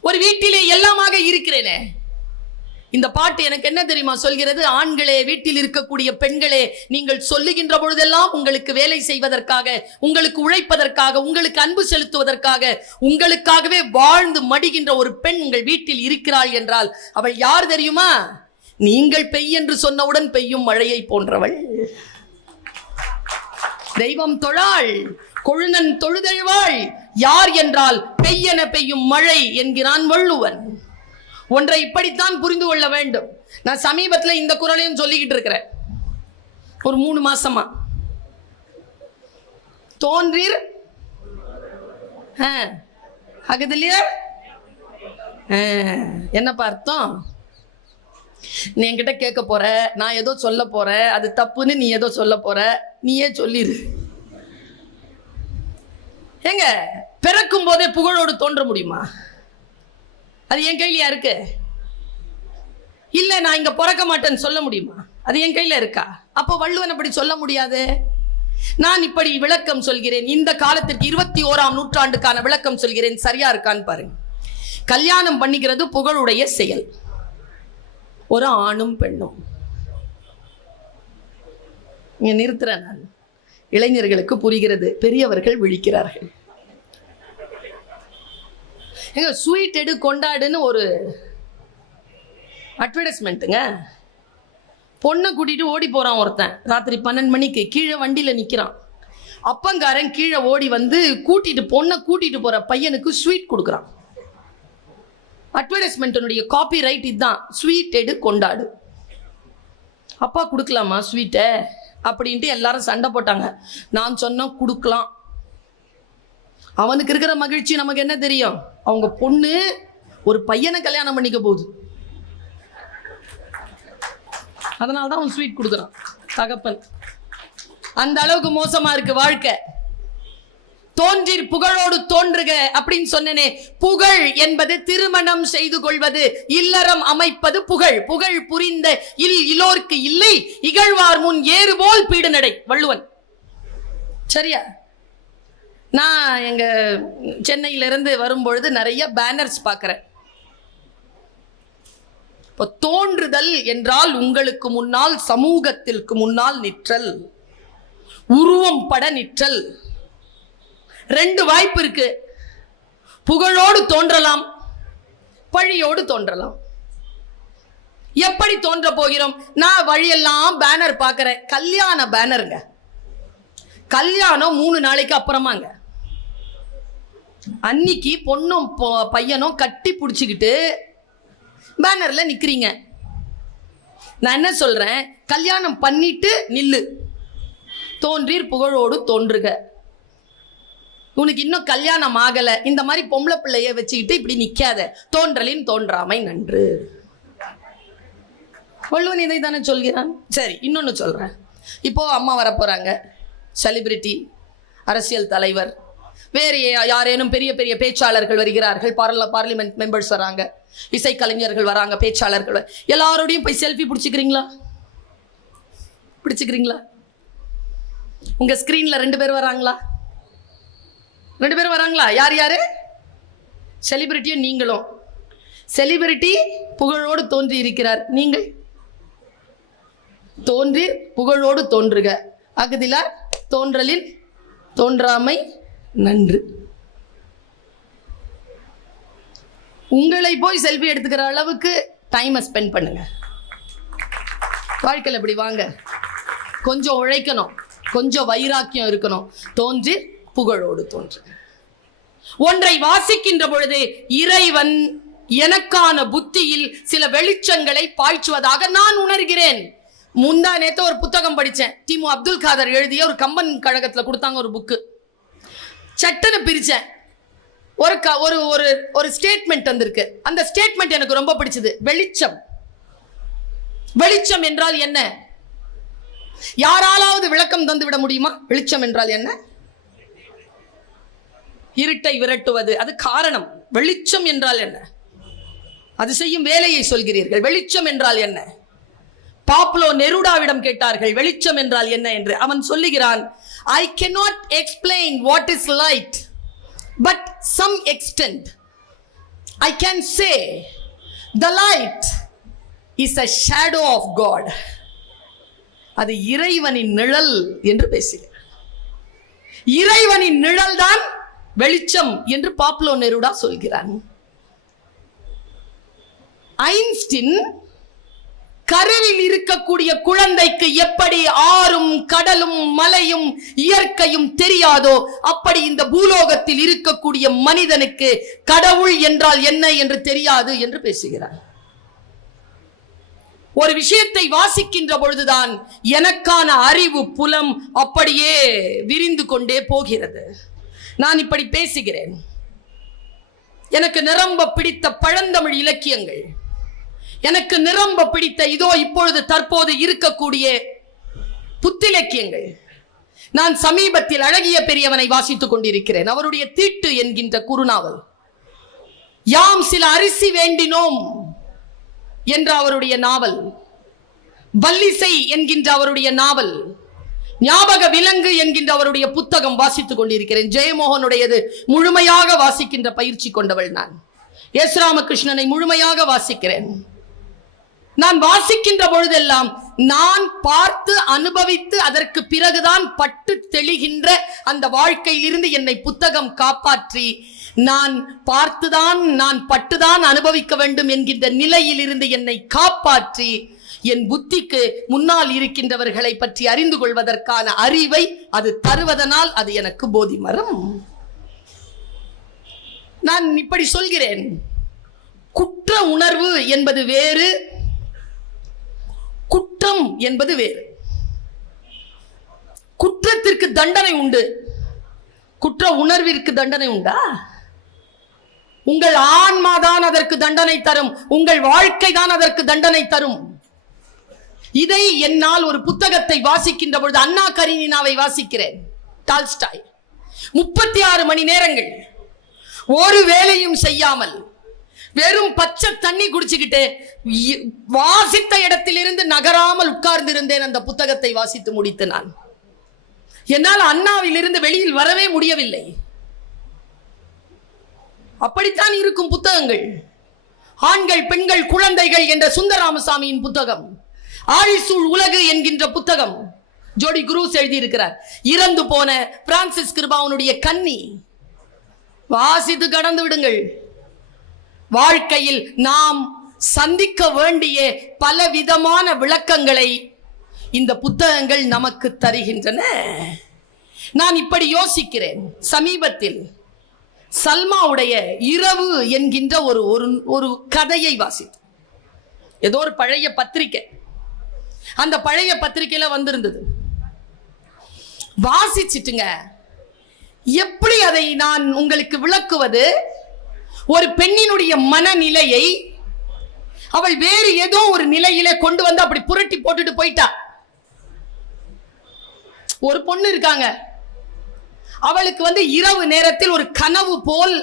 ஒரு வீட்டிலே எல்லாமாக இருக்கிறேனே. இந்த பாட்டு எனக்கு என்ன தெரியுமா சொல்கிறது? ஆண்களே, வீட்டில் இருக்கக்கூடிய பெண்களே, நீங்கள் சொல்லுகின்ற பொழுதெல்லாம் உங்களுக்கு வேலை செய்வதற்காக, உங்களுக்கு உழைப்பதற்காக, உங்களுக்கு அன்பு செலுத்துவதற்காக, உங்களுக்காகவே வாழ்ந்து மடிகின்ற ஒரு பெண் உங்கள் வீட்டில் இருக்கிறாள் என்றால் அவள் யார் தெரியுமா? நீங்கள் பெய் என்று சொன்னவுடன் பெய்யும் மழையை போன்றவள். தெய்வம் தொழாள் கொழுநன் தொழுதெழுவாள் யார் என்றால் பெய்யன பெய்யும் மழை என்கிறான் வள்ளுவன். ஒன்றை இப்படித்தான் புரிந்து கொள்ள வேண்டும். நான் சமீபத்தில் இந்த குறளையும் சொல்லிக்கிட்டு இருக்கிறேன், ஒரு 3 மாசமா. தோன்றீர் அகதிலியர் என்னப்பா அர்த்தம்? நீ என்கிட்ட கேட்க போற, நான் ஏதோ சொல்ல போறேன், அது தப்புன்னு நீ ஏதோ சொல்ல போற, நீயே சொல்லிரு. ஏங்க, பிறக்கும் போதே புகழோடு தோன்ற முடியுமா? அது என் கையிலயா இருக்கு? இல்ல நான் இங்க பிறக்க மாட்டேன்னு சொல்ல முடியுமா? அது என் கையில இருக்கா? அப்போ வள்ளுவன் அப்படி சொல்ல முடியாது. நான் இப்படி விளக்கம் சொல்கிறேன், இந்த காலத்திற்கு 21ஆம் நூற்றாண்டுக்கான விளக்கம் சொல்கிறேன், சரியா இருக்கான்னு பாருங்க. கல்யாணம் பண்ணிக்கிறது புகழுடைய செயல், ஒரு ஆணும் பெண்ணும். இங்க நிறுத்துறேன் நான், இளைஞர்களுக்கு புரிகிறது, பெரியவர்கள் விழிக்கிறார்கள். எங்க ஸ்வீட் எடு கொண்டாடுன்னு ஒரு அட்வர்டைஸ்மெண்ட்டுங்க. பொண்ணை கூட்டிட்டு ஓடி போறான் ஒருத்தன், ராத்திரி 12 மணிக்கு கீழே வண்டியில நிக்கிறான். அப்பங்காரன் கீழே ஓடி வந்து பொண்ணை கூட்டிட்டு போற பையனுக்கு ஸ்வீட் கொடுக்குறான். அட்வர்டைஸ்மெண்ட்டினுடைய காப்பி ரைட் இதுதான், ஸ்வீட் எடு கொண்டாடு. அப்பா கொடுக்கலாமா ஸ்வீட்டை அப்படின்ட்டு எல்லாரும் சண்டை போட்டாங்க. நான் சொன்ன கொடுக்கலாம். அவனுக்கு இருக்கிற மகிழ்ச்சி நமக்கு என்ன தெரியும்? அவங்க பொண்ணு ஒரு பையனை கல்யாணம் பண்ணிக்க போகுது, அதனால்தான் அவன் ஸ்வீட் கொடுக்குறான் தகப்பன். அந்த அளவுக்கு மோசமா இருக்கு வாழ்க்கை. தோன்றீர் புகழோடு தோன்றுக அப்படின்னு சொன்னனே. புகழ் என்பது திருமணம் செய்து கொள்வது, இல்லறம் அமைப்பது புகழ். புகழ் புரிந்த இலோர்க்கு இல்லை, இகழ்வார் முன் ஏறுபோல் பீடு நடை, வள்ளுவன். சரியா? நான் எங்க சென்னையிலிருந்து வரும்பொழுது நிறைய பேனர்ஸ் பார்க்கிறேன். இப்போ தோன்றுதல் என்றால் உங்களுக்கு முன்னால், சமூகத்திற்கு முன்னால் நிற்றல், உருவம் பட நிற்றல். 2 வாய்ப்பு இருக்கு. புகழோடு தோன்றலாம், பழியோடு தோன்றலாம். எப்படி தோன்ற போகிறோம்? நான் வழியெல்லாம் பேனர் பார்க்கிறேன். கல்யாண பேனருங்க. கல்யாணம் 3 நாளைக்கு அப்புறமாங்க. அன்னைக்கு பொண்ணும் பையனும் கட்டி பிடிச்சிக்கிட்டு பேனர்ல நிக்கிறீங்க. நான் என்ன சொல்றேன்? கல்யாணம் பண்ணிட்டு நில்லு. தோன்றீர் புகழோடு தோன்றுக. உனக்கு இன்னும் கல்யாணம் ஆகல, இந்த மாதிரி பொம்பளை பிள்ளைய வச்சுக்கிட்டு இப்படி நிக்காத. தோன்றலின் தோன்றாமை நன்று. வள்ளுவன் இதை தானே சொல்கிறான். சரி, இன்னொன்னு சொல்றேன். இப்போ அம்மா வரப்போறாங்க, செலிபிரிட்டி, அரசியல் தலைவர், வேறு யாரேனும் பெரிய பெரிய பேச்சாளர்கள் வருகிறார்கள், பார்லிமெண்ட் மெம்பர்ஸ் வராங்க, இசைக்கலைஞர்கள் வராங்க, பேச்சாளர்கள், எல்லாரோடையும் போய் செல்ஃபி பிடிச்சிக்கிறீங்களா? பிடிச்சிக்கிறீங்களா? உங்க ஸ்கிரீன்ல 2 பேர் வராங்களா? 2 பேர் வராங்களா? யார் யாரு? செலிபிரிட்டியும் நீங்களும். செலிபிரிட்டி புகழோடு தோன்றி இருக்கிறார், நீங்கள் தோன்றி புகழோடு தோன்றுக. அகதில தோன்றலில் தோன்றாமை நன்று. உங்களை போய் செல்ஃபி எடுத்துக்கிற அளவுக்கு டைமை ஸ்பெண்ட் பண்ணுங்க. வாழ்க்கையில் இப்படி வாங்க. கொஞ்சம் உழைக்கணும், கொஞ்சம் வைராக்கியம் இருக்கணும். தோன்றி புகழோடு தோன்று. ஒன்றை வாசிக்கின்ற பொழுது இறைவன் எனக்கான புத்தியில் சில வெளிச்சங்களை பாய்ச்சுவதாக நான் உணர்கிறேன். முந்தா நேத்து ஒரு புத்தகம் படித்தேன். திமு அப்துல் காதர் எழுதிய ஒரு கம்பன் கழகத்தில் கொடுத்தாங்க ஒரு புக்கு. சட்டுன்னு பிரிச்சேன். ஒரு ஸ்டேட்மெண்ட் வந்திருக்கு. அந்த ஸ்டேட்மெண்ட் எனக்கு ரொம்ப பிடிச்சது. வெளிச்சம். வெளிச்சம் என்றால் என்ன? யாராலாவது விளக்கம் தந்து விட முடியுமா? வெளிச்சம் என்றால் என்ன? இருட்டை விரட்டுவது, அது காரணம். வெளிச்சம் என்றால் என்ன? அது செய்யும் வேலையை சொல்கிறீர்கள். வெளிச்சம் என்றால் என்ன? பாப்லோ நெருடாவிடம் கேட்டார்கள் வெளிச்சம் என்றால் என்ன என்று. அவன் சொல்லுகிறான், I cannot explain what is light, but some extent I can say the light is a shadow of God. அது இறைவனின் நிழல் என்று பேசுகிறார். இறைவனின் நிழல் தான் வெளிச்சம் என்று பாப்லோ நெருடா சொல்கிறான். ஐன்ஸ்டீன் கருவில் இருக்கக்கூடிய குழந்தைக்கு எப்படி ஆறும் கடலும் மலையும் இயற்கையும் தெரியாதோ அப்படி இந்த பூலோகத்தில் இருக்கக்கூடிய மனிதனுக்கு கடவுள் என்றால் என்ன என்று தெரியாது என்று பேசுகிறார். ஒரு விஷயத்தை வாசிக்கின்ற பொழுதுதான் எனக்கான அறிவு புலம் அப்படியே விரிந்து கொண்டே போகிறது. நான் இப்படி பேசுகிறேன். எனக்கு நிரம்ப பிடித்த பழந்தமிழ் இலக்கியங்கள், எனக்கு நிரம்ப பிடித்த இதோ இப்பொழுது தற்போது இருக்கக்கூடிய புத்திலக்கியங்கள். நான் சமீபத்தில் அழகிய பெரியவனை வாசித்துக் கொண்டிருக்கிறேன். அவருடைய தீட்டு என்கின்ற குறுநாவல். யாம் சில அரிசி வேண்டினோம் என்ற அவருடைய நாவல், வல்லிசை என்கின்ற அவருடைய நாவல், ஞாபக விலங்கு என்கின்ற அவருடைய புத்தகம் வாசித்துக் கொண்டிருக்கிறேன். ஜெயமோகனுடையது முழுமையாக வாசிக்கின்ற பயிற்சி கொண்டவள் நான். எஸ் ராமகிருஷ்ணனை முழுமையாக வாசிக்கிறேன். நான் வாசிக்கின்ற பொழுதெல்லாம் நான் பார்த்து அனுபவித்து அதற்கு பிறகுதான் பட்டு தெளிகின்ற அந்த வாழ்க்கையிலிருந்து என்னை புத்தகம் காப்பாற்றி, நான் பார்த்துதான் நான் பட்டுதான் அனுபவிக்க வேண்டும் என்கின்ற நிலையில் இருந்து என்னை காப்பாற்றி என் புத்திக்கு முன்னால் இருக்கின்றவர்களை பற்றி அறிந்து கொள்வதற்கான அறிவை அது தருவதனால் அது எனக்கு போதி மரம். நான் இப்படி சொல்கிறேன். குற்ற உணர்வு என்பது வேறு, குற்றம் என்பது வேறு. குற்றத்திற்கு தண்டனை உண்டு, குற்ற உணர்விற்கு தண்டனை உண்டா? உங்கள் ஆன்மாதான் அதற்கு தண்டனை தரும், உங்கள் வாழ்க்கை தான் அதற்கு தண்டனை தரும். இதை என்னால் ஒரு புத்தகத்தை வாசிக்கின்ற பொழுது, அண்ணா கரீனினாவை வாசிக்கிறேன், டால்ஸ்டாய், 36 மணி நேரங்கள் ஒரு வேலையும் செய்யாமல் வெறும் பச்சை தண்ணி குடிச்சுக்கிட்டு வாசித்த இடத்திலிருந்து நகராமல் உட்கார்ந்து இருந்தேன். அந்த புத்தகத்தை வாசித்து முடித்து நான் என்னால் அண்ணாவில் இருந்து வெளியில் வரவே முடியவில்லை. அப்படித்தான் இருக்கும் புத்தகங்கள். ஆண்கள் பெண்கள் குழந்தைகள் என்ற சுந்தரராமசாமியின் புத்தகம், ஆழிசூழ் உலகு என்கின்ற புத்தகம் ஜோடி குரூஸ் எழுதியிருக்கிறார். இறந்து போன பிரான்சிஸ் கிருபாவனுடைய கன்னி, வாசித்து கடந்து விடுங்கள். வாழ்க்கையில் நாம் சந்திக்க வேண்டிய பலவிதமான விளக்கங்களை இந்த புத்தகங்கள் நமக்கு தருகின்றன. நான் இப்படி யோசிக்கிறேன். சமீபத்தில் சல்மாவுடைய இரவு என்கின்ற ஒரு கதையை வாசித்தேன். ஏதோ ஒரு பழைய பத்திரிகை, அந்த பழைய பத்திரிகையில வந்திருந்தது. வாசிச்சிட்டுங்க, எப்படி அதை நான் உங்களுக்கு விளக்குவது? ஒரு பெண்ணினுடைய மனநிலையை அவள் வேறு ஏதோ ஒரு நிலையில கொண்டு வந்து அப்படி புரட்டி போட்டுட்டு போயிட்டா. ஒரு பொண்ணு இருக்காங்க, அவளுக்கு இரவு நேரத்தில் ஒரு கனவு போல்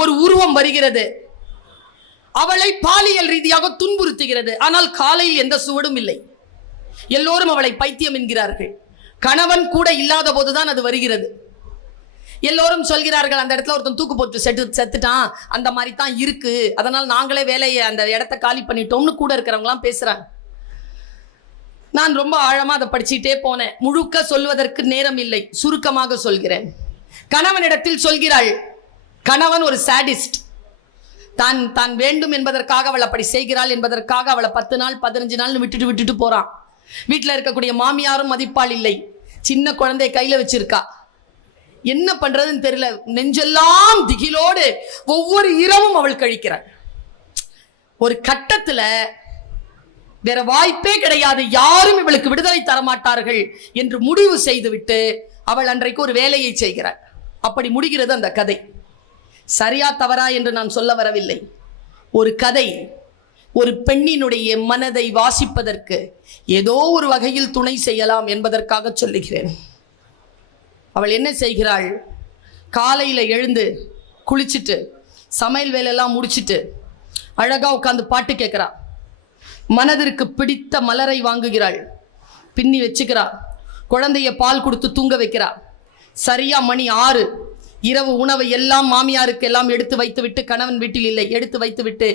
ஒரு உருவம் வருகிறது. அவளை பாலியல் ரீதியாக துன்புறுத்துகிறது. ஆனால் காலையில் எந்த சுவடும் இல்லை. எல்லோரும் அவளை பைத்தியம் என்கிறார்கள். கணவன் கூட இல்லாத போதுதான் அது வருகிறது. எல்லோரும் சொல்கிறார்கள், அந்த இடத்துல ஒருத்தன் தூக்கு போட்டு செத்துட்டான், அந்த மாதிரி தான் இருக்கு, அதனால் நாங்களே வேலையை அந்த இடத்த காலி பண்ணிட்டோம்னு கூட இருக்கிறவங்களாம் பேசுறாங்க. நான் ரொம்ப ஆழமா அதை படிச்சுட்டே போனேன். முழுக்க சொல்வதற்கு நேரம் இல்லை, சுருக்கமாக சொல்கிறேன். கணவனிடத்தில் சொல்கிறாள், கணவன் ஒரு சாடிஸ்ட். தான் வேண்டும் என்பதற்காக அவள் அப்படி செய்கிறாள் என்பதற்காக அவளை 10 நாள் 15 நாள் விட்டுட்டு போறான். வீட்டில் இருக்கக்கூடிய மாமியாரும் மதிப்பாள் இல்லை. சின்ன குழந்தை கையில வச்சிருக்கா. என்ன பண்றதுன்னு தெரியல. நெஞ்செல்லாம் திகிலோடு ஒவ்வொரு இரவும் அவள் கழிக்கிறாள். ஒரு கட்டத்துல வேற வாய்ப்பே கிடையாது, யாரும் இவளுக்கு விடுதலை தரமாட்டார்கள் என்று முடிவு செய்துவிட்டு அவள் அன்றைக்கு ஒரு வேலையை செய்கிறாள். அப்படி முடிகிறது அந்த கதை. சரியா தவறா என்று நான் சொல்ல வரவில்லை. ஒரு கதை ஒரு பெண்ணினுடைய மனதை வாசிப்பதற்கு ஏதோ ஒரு வகையில் துணை செய்யலாம் என்பதற்காக சொல்லுகிறேன். அவள் என்ன செய்கிறாள்? காலையில் எழுந்து குளிச்சுட்டு சமையல் வேலையெல்லாம் முடிச்சுட்டு அழகா உட்காந்து பாட்டு கேட்கிறா. மனதிற்கு பிடித்த மலரை வாங்குகிறாள், பின்னி வச்சுக்கிறா. குழந்தைய பால் கொடுத்து தூங்க வைக்கிறா. சரியா மணி 6. இரவு உணவை எல்லாம் மாமியாருக்கு எல்லாம் எடுத்து வைத்து விட்டு, கணவன் வீட்டில் இல்லை, எடுத்து வைத்து விட்டு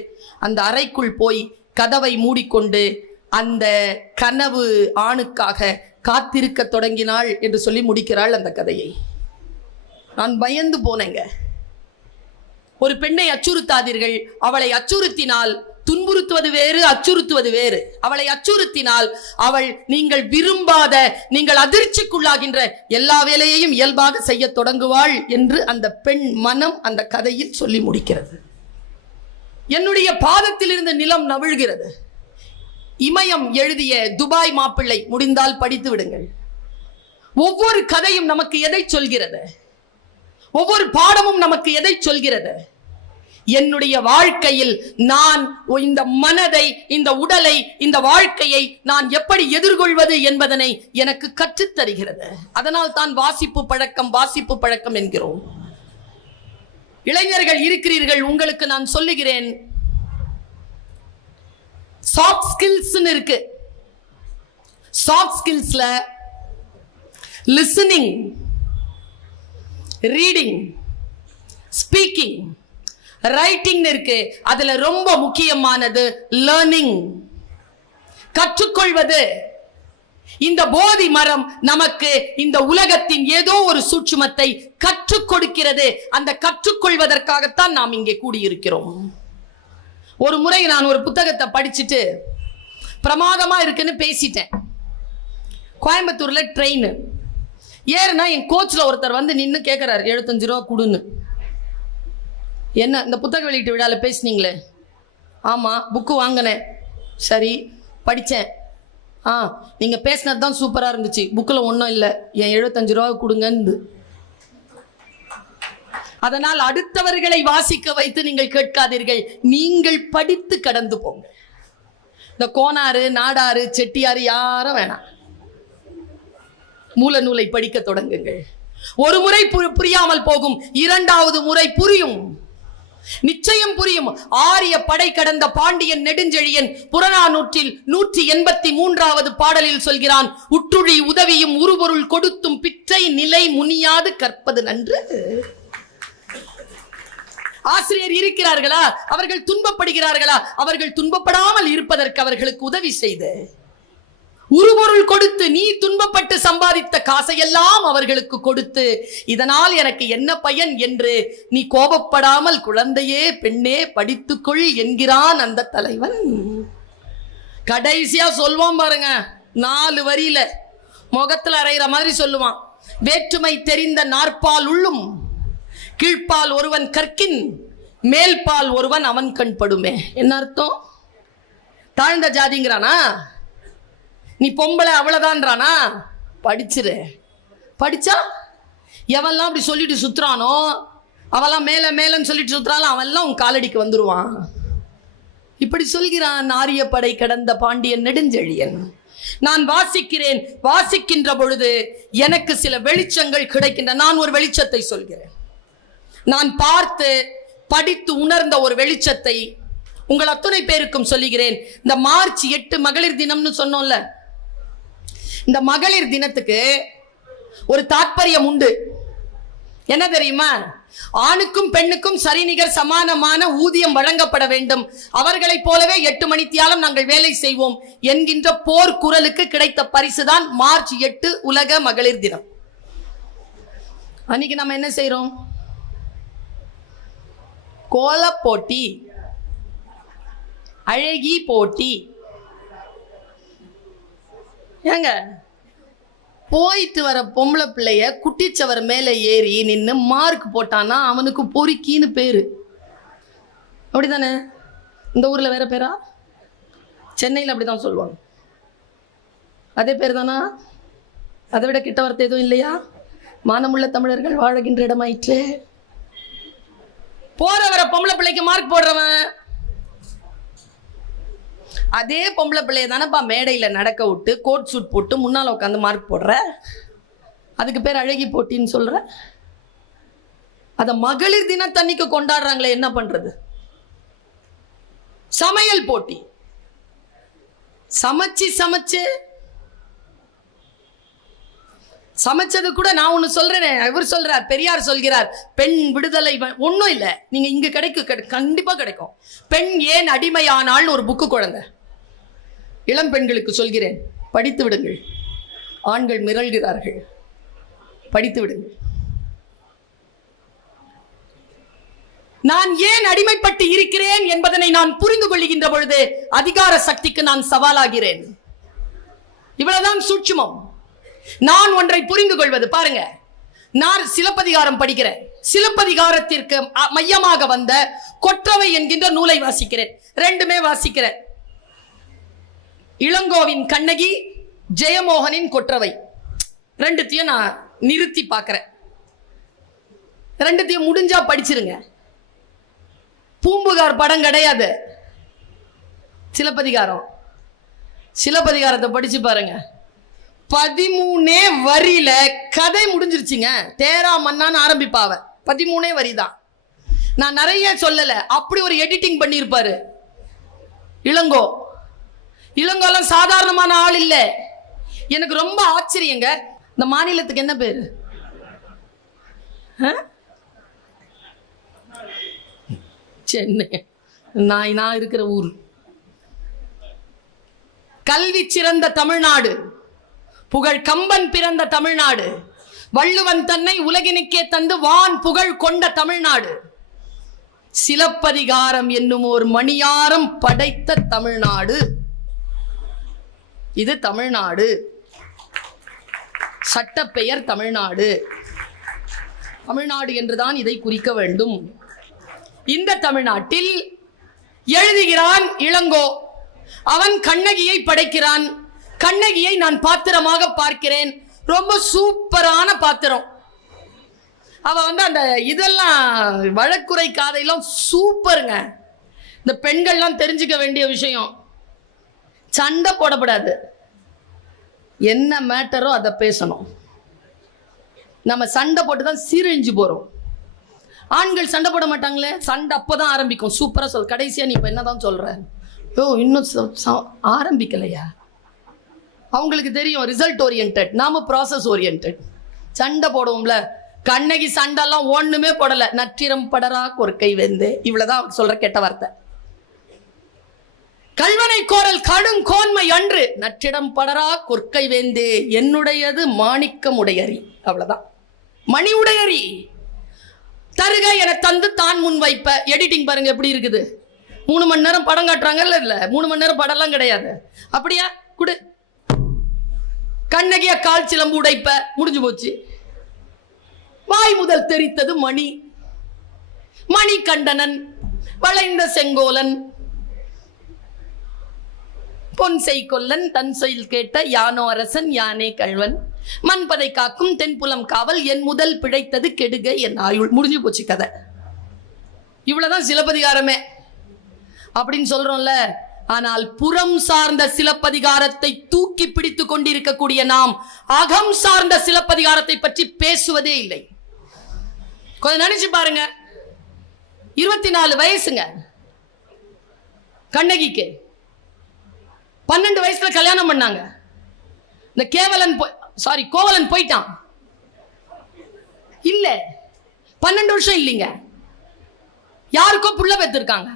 அந்த அறைக்குள் போய் கதவை மூடிக்கொண்டு அந்த கனவு ஆணுக்காக காத்திருக்க தொடங்கினாள் என்று சொல்லி முடிக்கிறாள் அந்த கதையை. நான் பயந்து போனேங்க. ஒரு பெண்ணை அச்சுறுத்தாதீர்கள். அவளை அச்சுறுத்தினால் துன்புறுத்துவது வேறு, அச்சுறுத்துவது வேறு. அவளை அச்சுறுத்தினால் அவள் நீங்கள் விரும்பாத, நீங்கள் அதிர்ச்சிக்குள்ளாகின்ற எல்லா வேலையையும் இயல்பாக செய்ய தொடங்குவாள் என்று அந்த பெண் மனம் அந்த கதையில் சொல்லி முடிக்கிறது. என்னுடைய பாதத்தில் இருந்த நிலம் நவிழ்கிறது. இமயம் எழுதிய துபாய் மாப்பிள்ளை முடிந்தால் படித்து விடுங்கள். ஒவ்வொரு கதையும் நமக்கு எதை சொல்கிறது? ஒவ்வொரு பாடமும் நமக்கு எதை சொல்கிறது? என்னுடைய வாழ்க்கையில் நான் இந்த மனதை, இந்த உடலை, இந்த வாழ்க்கையை நான் எப்படி எதிர்கொள்வது என்பதனை எனக்கு கற்றுத்தருகிறது. அதனால் தான் வாசிப்பு பழக்கம் என்கிறோம். இளைஞர்கள் இருக்கிறீர்கள், உங்களுக்கு நான் சொல்லுகிறேன், சாஃப்ட் ஸ்கில்ஸ் இருக்கு. சாஃப்ட் ஸ்கில்ஸ்ல லிசனிங், ரீடிங், ஸ்பீக்கிங், ரைட்டிங் இருக்கு. அதுல ரொம்ப முக்கியமானது லேர்னிங், கற்றுக்கொள்வது. இந்த போதி மரம் நமக்கு இந்த உலகத்தின் ஏதோ ஒரு சூட்சுமத்தை கற்றுக் கொடுக்கிறது. அந்த கற்றுக்கொள்வதற்காகத்தான் நாம் இங்கே கூடியிருக்கிறோம். ஒரு முறை நான் ஒரு புத்தகத்தை படிச்சுட்டு பிரமாதமா இருக்குன்னு பேசிட்டேன். கோயம்புத்தூர்ல ட்ரெயின் ஏறுனா என் கோச்ல ஒருத்தர் வந்து நின்று கேட்கிறார், 75 ரூபா கொடுன்னு. என்ன, இந்த புத்தக வெளியீட்டு விழாவில் பேசினீங்களே? ஆமாம், புக்கு வாங்கினேன். சரி, படித்தேன். நீங்கள் பேசினது தான் சூப்பராக இருந்துச்சு, புக்கில் ஒன்றும் இல்லை, என் 75 ரூபா கொடுங்கன்னு. அதனால் அடுத்தவர்களை வாசிக்க வைத்து நீங்கள் கேட்காதீர்கள், நீங்கள் படித்து கடந்து போங்க. இந்த கோனாறு, நாடாறு, செட்டியாறு யாரும் வேணாம். மூல நூலை படிக்க தொடங்குங்கள். ஒரு முறை புரியாமல் போகும், 2வது முறை புரியும், நிச்சயம் புரியும். ஆரிய படை கடந்த பாண்டியன் நெடுஞ்செழியன் புறநானூற்றில் 183வது பாடலில் சொல்கிறான், உற்றுழி உதவியும் உருபொருள் கொடுத்தும் பிற்றை நிலை முனியாது கற்பது நன்று. ஆசிரியர் இருக்கிறார்களா? அவர்கள் துன்பப்படுகிறார்களா? அவர்கள் துன்பப்படாமல் இருப்பதற்கு அவர்களுக்கு உதவி செய்து உருபொருள் கொடுத்து நீ துன்பப்பட்டு சம்பாதித்த காசையெல்லாம் அவர்களுக்கு கொடுத்து இதனால் எனக்கு என்ன பயன் என்று நீ கோபப்படாமல் குழந்தையே பெண்ணே படித்துக்கொள் என்கிறான் அந்த தலைவன். கடைசியா சொல்வான் பாருங்க, 4 வரியில முகத்துல அறையிற மாதிரி சொல்லுவான். வேற்றுமை தெரிந்த நாற்பால் உள்ளும் கீழ்ப்பால் ஒருவன் கற்கின் மேல்பால் ஒருவன் அவன் கண் படுமே. என்ன அர்த்தம்? தாழ்ந்த ஜாதிங்கிறானா? நீ பொம்பளை அவ்வளவுதான்றானா? படிச்சிரு. படிச்சா எவெல்லாம் அப்படி சொல்லிட்டு சுத்துறானோ, அவெல்லாம் மேல மேலன்னு சொல்லிட்டு சுத்துறானோ அவெல்லாம் உன் காலடிக்கு வந்துருவான். இப்படி சொல்கிறான் ஆரிய படை கடந்த பாண்டியன் நெடுஞ்செழியன். நான் வாசிக்கிறேன், வாசிக்கின்ற பொழுது எனக்கு சில வெளிச்சங்கள் கிடைக்கின்றன. நான் ஒரு வெளிச்சத்தை சொல்கிறேன். நான் பார்த்து படித்து உணர்ந்த ஒரு வெளிச்சத்தை உங்கள் அத்துணை பேருக்கும் சொல்லுகிறேன். இந்த மார்ச் 8 மகளிர் தினம்னு சொன்னோம்ல, இந்த மகளிர் தினத்துக்கு ஒரு தாற்பயம் உண்டு. என்ன தெரியுமா? ஆணுக்கும் பெண்ணுக்கும் சரிநிகர் சமானமான ஊதியம் வழங்கப்பட வேண்டும், அவர்களைப் போலவே 8 மணித்தியாலம் நாங்கள் வேலை செய்வோம் என்கின்ற போர் குரலுக்கு கிடைத்த பரிசுதான் மார்ச் 8 உலக மகளிர் தினம். அன்னைக்கு நம்ம என்ன செய்யறோம்? கோல போட்டி, அழகி போட்டி. ஏங்க, போயிட்டு வர பொம்பளை பிள்ளைய குட்டிச்சவர் மேல ஏறி நின்று மார்க் போட்டானா அவனுக்கு பொறுக்கின்னு பேரு. அப்படிதானே? இந்த ஊர்ல வேற பேரா? சென்னையில் அப்படிதான் சொல்லுவாங்க. அதே பேர் தானா? அதை விட கிட்ட வார்த்தை எதுவும் இல்லையா? மானமுள்ள தமிழர்கள் வாழுகின்ற இடமாயிற்று. போற வர பொம்பளை பிள்ளைக்கு மார்க் போடுறவன் அதே பொம்பளை பிள்ளைய தானப்பா மேடையில் நடக்க விட்டு கோட் சூட் போட்டு முன்னால் உட்காந்து மார்க் போடுற. அதுக்கு பேர் அழகி போட்டின்னு சொல்ற. அத மகளிர் தினத்தன்னைக்கு கொண்டாடுறாங்களே, என்ன பண்றது? சமையல் போட்டி. சமைச்சது கூட நான் ஒண்ணு சொல்றேன். இவர் சொல்றார், பெரியார் சொல்கிறார், பெண் விடுதலை ஒன்றும் இல்லை, நீங்க இங்க கண்டிப்பா கிடைக்கும். பெண் ஏன் அடிமையானால்னு ஒரு புக்கு குழந்தை. இளம் பெண்களுக்கு சொல்கிறேன், படித்து விடுங்கள். ஆண்கள் மிரள்கிறார்கள், படித்து விடுங்கள். நான் ஏன் அடிமைப்பட்டு இருக்கிறேன் என்பதனை நான் புரிந்து கொள்கின்ற பொழுது அதிகார சக்திக்கு நான் சவாலாகிறேன். இவ்வளவுதான் சூட்சுமம். நான் ஒன்றை புரிந்து கொள்வது. பாருங்க, நான் சிலப்பதிகாரம் படிக்கிறேன். சிலப்பதிகாரத்திற்கு மையமாக வந்த கொற்றவை என்கின்ற நூலை வாசிக்கிறேன். ரெண்டுமே வாசிக்கிறேன். இளங்கோவின் கண்ணகி, ஜெயமோகனின் கொற்றவை, ரெண்டுத்தையும் நான் நிறுத்தி பார்க்கிறேன். ரெண்டுத்தையும் முடிஞ்சா படிச்சிருங்க. பூம்புகார் படம் கிடையாது, சிலப்பதிகாரம். சிலப்பதிகாரத்தை படிச்சு பாருங்க. 13 வரியில கதை முடிஞ்சிருச்சுங்க. தேரா மன்னான்னு ஆரம்பிப்பாவ, 13 வரி தான். நான் நிறைய சொல்லல, அப்படி ஒரு எடிட்டிங் பண்ணியிருப்பாரு இளங்கோ. இளங்கோலாம் சாதாரணமான ஆள் இல்லை. எனக்கு ரொம்ப ஆச்சரியங்க. இந்த மாநிலத்துக்கு என்ன பேரு? சென்னை. நான் இருக்கிற ஊர். கல்வி சிறந்த தமிழ்நாடு, புகழ் கம்பன் பிறந்த தமிழ்நாடு, வள்ளுவன் தன்னை உலகினுக்கே தந்து வான் புகழ் கொண்ட தமிழ்நாடு, சிலப்பதிகாரம் என்னும் ஒரு மணியாரம் படைத்த தமிழ்நாடு. இது தமிழ்நாடு. சட்டப்பெயர் தமிழ்நாடு. தமிழ்நாடு என்றுதான் இதை குறிக்க வேண்டும். இந்த தமிழ்நாட்டில் எழுதுகிறான் இளங்கோ. அவன் கண்ணகியை படைக்கிறான். கண்ணகியை நான் பாத்திரமாக பார்க்கிறேன். ரொம்ப சூப்பரான பாத்திரம். அவ அந்த இதெல்லாம் வழக்குரை காதையெல்லாம் சூப்பருங்க. இந்த பெண்கள்லாம் தெரிஞ்சுக்க வேண்டிய விஷயம், சண்டை போடப்படாது. என்ன மேட்டரோ அதை பேசணும். நம்ம சண்டை போட்டு தான் சீரழிஞ்சு போறோம். ஆண்கள் சண்டை போட மாட்டாங்களே, சண்டை அப்போதான் ஆரம்பிக்கும். சூப்பரா சொல். கடைசியா நீ இப்ப என்னதான் சொல்ற? இன்னும் ஆரம்பிக்கலையா? அவங்களுக்கு தெரியும் ரிசல்ட் ஓரியன்ட், நாம ப்ராசஸ் ஓரியன்ட். சண்டை போடுவோம்ல, கண்ணகி சண்டெல்லாம் ஒண்ணுமே போடல. நற்றிரம் படரா கொற்கை வெந்து, இவ்வளவுதான் சொல்ற கெட்ட வார்த்தை. கல்வனை கோரல் கடும் கோன்மை அன்று நற்றிடம் படரா கொற்கை வேந்தே என்னுடையது மாணிக்கம் உடையறி. அவ்வளவுதான். மணி உடையறி தருக என தந்து தான் முன் வைப்ப. எடிட்டிங் பாருங்க எப்படி இருக்குது. 3 மணி நேரம் படம் காட்டுறாங்கல்ல, இல்ல 3 மணி நேரம் படம்லாம் கிடையாது. அப்படியா குடு. கண்ணகிய கால் சிலம்பு உடைப்ப. முடிஞ்சு போச்சு. வாய் முதல் தெரித்தது மணி. மணி கண்டனன் வளைந்த செங்கோலன் பொன் செய்கொல்லன் தன் சொல் கேட்ட யானோ அரசன் யானே கள்வன் மண்பதை காக்கும் தென்புலம் காவல் என் முதல் பிழைத்தது கெடுக என் ஆயுள். முடிஞ்சு போச்சு கதை. இவ்வளவுதான் சிலப்பதிகாரமே அப்படின்னு சொல்றோம்ல. ஆனால் புறம் சார்ந்த சிலப்பதிகாரத்தை தூக்கி பிடித்துக் கொண்டிருக்கக்கூடிய நாம் அகம் சார்ந்த சிலப்பதிகாரத்தை பற்றி பேசுவதே இல்லை. கொஞ்சம் நினைச்சு பாருங்க. 24 வயசுங்க கண்ணகிக்கு. 12 வயசுல கல்யாணம் பண்ணாங்க. இந்த கோவலன் போயிட்டான். இல்ல 12 வருஷம் இல்லைங்க. யாருக்கோ புள்ள பெற்றிருக்காங்க.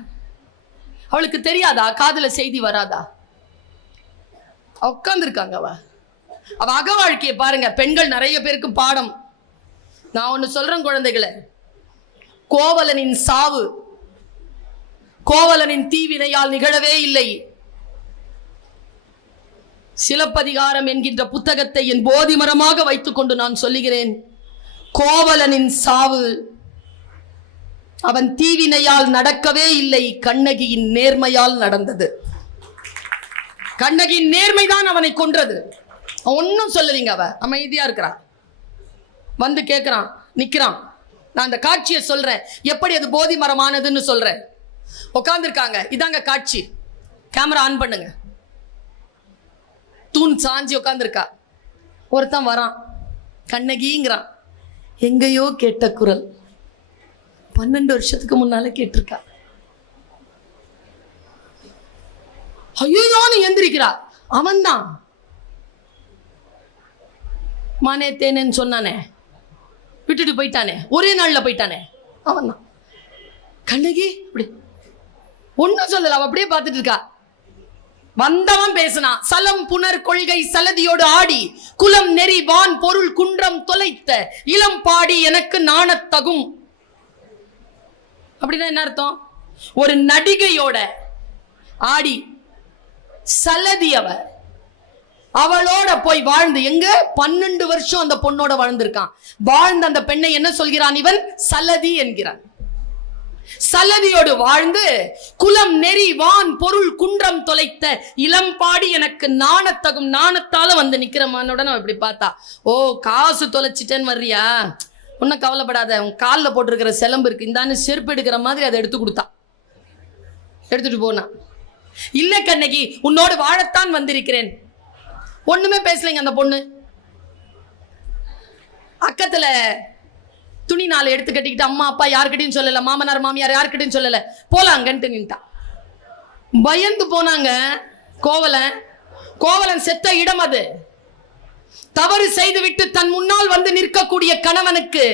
அவளுக்கு தெரியாதா? காதுல செய்தி வராதா? உட்கார்ந்து இருக்காங்க. அவ அக வாழ்க்கையை பாருங்க. பெண்கள் நிறைய பேருக்கு பாடம். நான் ஒண்ணு சொல்றேன் குழந்தைகளை. கோவலனின் சாவு கோவலனின் தீவினையால் நிகழவே இல்லை. சிலப்பதிகாரம் என்கின்ற புத்தகத்தை என் போதி மரமாக வைத்துக் கொண்டு நான் சொல்லுகிறேன். கோவலனின் சாவு அவன் தீவினையால் நடக்கவே இல்லை, கண்ணகியின் நேர்மையால் நடந்தது. கண்ணகியின் நேர்மைதான் அவனை கொன்றது. ஒன்னும் சொல்லலீங்க. அவ அமைதியா இருக்கிறான். வந்து கேட்கிறான், நிக்கிறான். நான் அந்த காட்சியை சொல்றேன், எப்படி அது போதி மரமானதுன்னு சொல்றேன். உட்கார்ந்துருக்காங்க. இதாங்க காட்சி. கேமரா ஆன் பண்ணுங்க. தூண் சாஞ்சி உட்கார்ந்துருக்கா. ஒருத்தன் வரான், கண்ணகிங்கிறான். எங்கேயோ கேட்ட குரல். 12 வருஷத்துக்கு முன்னால கேட்டிருக்கா. ஐயோன்னு எந்திரிக்கிறா. அவன் தான் மானே தேனேன்னு சொன்னானே, விட்டுட்டு போயிட்டானே, ஒரே நாள்ல போயிட்டானே, அவன் தான். கண்ணகி அப்படி ஒன்னும் சொல்லல. அவ அப்படியே பார்த்துட்டு இருக்கா. வந்தவன் பேசினான். சலம் புனர் கொள்கை சலதியோடு ஆடி குலம் நெறி வான் பொருள் குன்றம் தொலைத்த இளம் பாடி எனக்கு நாணத்தகும். அப்படின்னா என்ன அர்த்தம்? ஒரு நடிகையோட ஆடி சலதி அவளோட போய் வாழ்ந்து, எங்க 12 வருஷம் அந்த பொண்ணோட வாழ்ந்திருக்கான். வாழ்ந்த அந்த பெண்ணை என்ன சொல்கிறான் இவன்? சலதி என்கிறான். சலதியோடு வாழ்ந்து குலம் நெறி வான் பொருள் குன்றம் தொலைத்த இளம் பாடி எனக்கு நாணத்தகும். நாணத்தால வந்து நிக்கிற மண்ணுடன் இப்படி பார்த்தா, ஓ காசு தொலைச்சிட்டேன்னு வர்றியா? ஒன்னும் கவலைப்படாத, உன் காலில் போட்டிருக்கிற சிலம்பு இருக்கு, இந்தான்னு செருப்பு எடுக்கிற மாதிரி அதை எடுத்து கொடுத்தா. எடுத்துட்டு போனா. இல்ல கண்ணகி, உன்னோடு வாழத்தான் வந்திருக்கிறேன். ஒண்ணுமே பேசலைங்க அந்த பொண்ணு. அக்கத்துல துணி 4 எடுத்து கட்டிக்கிட்டு அம்மா அப்பா யாருக்கிட்டையும் சொல்லல, மாமனார் மாமியார் யாருக்கிட்டையும் சொல்லல, போலாங்கன்ட்டு நின்ட்டா. பயந்து போனாங்க. கோவலன் செத்த இடம் அது. தவறு செய்துவிட்டு தன் முன்னால் வந்து நிற்கக்கூடிய கணவனுக்கு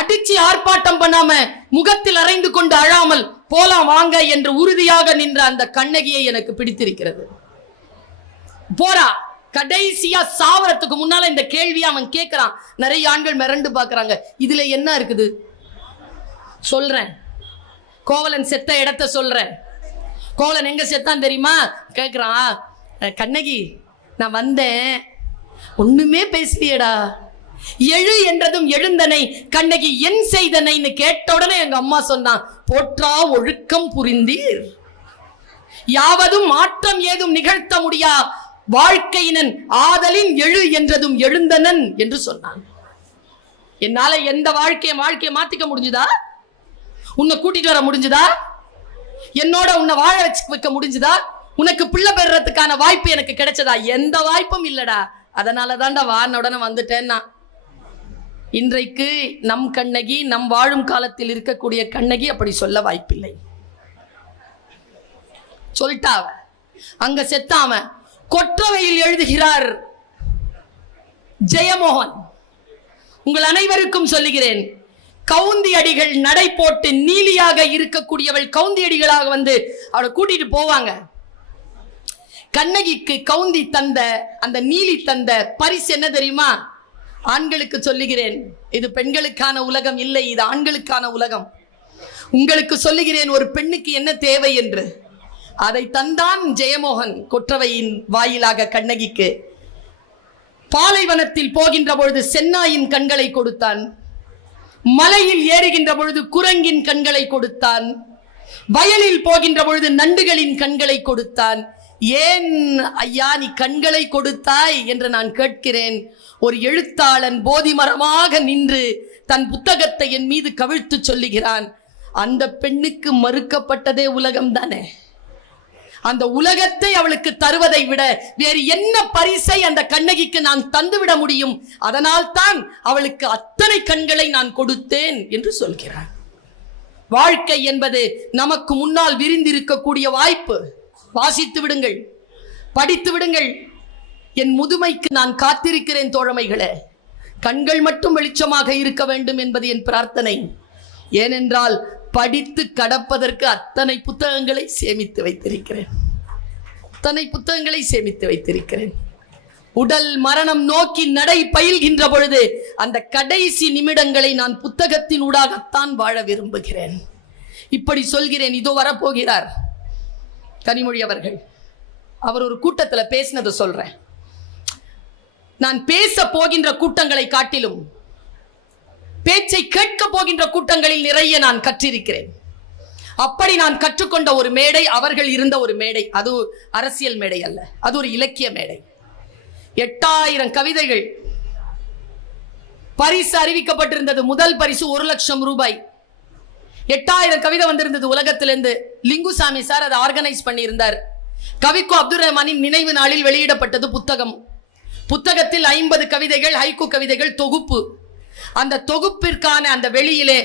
அடிச்சு ஆர்ப்பாட்டம் பண்ணாம, முகத்தில் அறைந்து கொண்டு அழாமல் போலாம் வாங்க என்று உறுதியாக நின்ற அந்த கண்ணகியை எனக்கு பிடித்திருக்கிறது. போறா. கடைசியா சாவரத்துக்கு முன்னால இந்த கேள்வியை அவன் கேட்கிறான். நிறைய ஆண்கள் மிரண்டு பாக்குறாங்க. இதுல என்ன இருக்குது சொல்றேன். கோவலன் செத்த இடத்தை சொல்றேன். கோவலன் எங்க செத்தான் தெரியுமா? கேட்கிறான். கண்ணகி நான் வந்தேன், ஒண்ணுமே பேசலையடா. எழு என்றதும் எழுந்தனை கண்ணகி என் செய்தனைன்னு கேட்ட உடனே எங்க அம்மா சொன்னான், போற்றா ஒழுக்கம் புரிந்தீர், யாவதும் மாற்றம் ஏதும் நிகழ்த்த முடியா வாழ்க்கையினன் ஆதலின் எழு என்றதும் எழுந்தனன் என்று சொன்னான். என்னால எந்த வாழ்க்கையை மாத்திக்க முடிஞ்சுதா? உன்னை கூட்டிட்டு வர முடிஞ்சுதா? என்னோட உன்னை வாழ வைக்க முடிஞ்சுதா? உனக்கு பிள்ளை பெறறதுக்கான வாய்ப்பு எனக்கு கிடைச்சதா? எந்த வாய்ப்பும் இல்லடா. அதனால தான்டா வான உடனே வந்துட்டேன்னா. இன்றைக்கு நம் கண்ணகி, நம் வாழும் காலத்தில் இருக்கக்கூடிய கண்ணகி அப்படி சொல்ல வாய்ப்பில்லை. சொல்லிட்டாவ. அங்க செத்தாம கொற்றவையில் எழுதுகிறார் ஜெயமோகன். உங்கள் அனைவருக்கும் சொல்லுகிறேன், கவுந்தி அடிகள் நடை போட்டு நீலியாக இருக்கக்கூடியவள் கவுந்தி அடிகளாக வந்து அவளை கூட்டிட்டு போவாங்க. கண்ணகிக்கு கவுந்தி தந்த அந்த நீலி தந்த பரிசு என்ன தெரியுமா? ஆண்களுக்கு சொல்லுகிறேன், இது பெண்களுக்கான உலகம் இல்லை, இது ஆண்களுக்கான உலகம். உங்களுக்கு சொல்லுகிறேன், ஒரு பெண்ணுக்கு என்ன தேவை என்று. அதை தந்தான் ஜெயமோகன் கொற்றவையின் வாயிலாக கண்ணகிக்கு. பாலைவனத்தில் போகின்ற பொழுது சென்னாயின் கண்களை கொடுத்தான், மலையில் ஏறுகின்ற பொழுது குரங்கின் கண்களை கொடுத்தான், வயலில் போகின்ற பொழுது நண்டுகளின் கண்களை கொடுத்தான். ஏன் ஐயா நீ கண்களை கொடுத்தாய் என்று நான் கேட்கிறேன். ஒரு எழுத்தாளன் போதி மரமாக நின்று தன் புத்தகத்தை என் மீது கவிழ்த்து சொல்லுகிறான். அந்த பெண்ணுக்கு மறுக்கப்பட்டதே உலகம் தானே. அந்த உலகத்தை அவளுக்கு தருவதை விட வேறு என்ன பரிசை அந்த கண்ணகிக்கு நான் தந்துவிட முடியும்? அதனால் தான் அவளுக்கு அத்தனை கண்களை நான் கொடுத்தேன் என்று சொல்கிறான். வாழ்க்கை என்பது நமக்கு முன்னால் விரிந்திருக்கக்கூடிய வாய்ப்பு. வாசித்து விடுங்கள், படித்து விடுங்கள். என் முதுமைக்கு நான் காத்திருக்கிறேன் தோழமைகளே. கண்கள் மட்டும் வெளிச்சமாக இருக்க வேண்டும் என்பது என் பிரார்த்தனை. ஏனென்றால் படித்து கடப்பதற்கு அத்தனை புத்தகங்களை சேமித்து வைத்திருக்கிறேன், அத்தனை புத்தகங்களை சேமித்து வைத்திருக்கிறேன். உடல் மரணம் நோக்கி நடை பயில்கின்ற பொழுது அந்த கடைசி நிமிடங்களை நான் புத்தகத்தின் ஊடாகத்தான் வாழ விரும்புகிறேன். இப்படி சொல்கிறேன். இதோ வரப்போகிறார் கனிமொழி அவர்கள். அவர் ஒரு கூட்டத்தில் பேசினதை சொல்றேன். நான் பேச போகின்ற கூட்டங்களை காட்டிலும் பேச்சை கேட்க போகின்ற கூட்டங்களில் நிறைய நான் கற்றிருக்கிறேன். அப்படி நான் கற்றுக்கொண்ட ஒரு மேடை அவர்கள் இருந்த ஒரு மேடை. அது அரசியல் மேடை அல்ல, அது ஒரு இலக்கிய மேடை. 8000 கவிதைகள் பரிசு அறிவிக்கப்பட்டிருந்தது. முதல் பரிசு 1 லட்சம் ரூபாய். 8000 கவிதை வந்திருந்தது உலகத்திலிருந்து. லிங்குசாமி சார் அதை ஆர்கனைஸ் பண்ணியிருந்தார். கவிக்கோ அப்துல் ரஹ்மானின் நினைவு நாளில் வெளியிடப்பட்டது புத்தகம். புத்தகத்தில் 50 கவிதைகள், ஹைக்கூ கவிதைகள் தொகுப்பு. அந்த தொகுப்பிற்கான அந்த வெளியிலே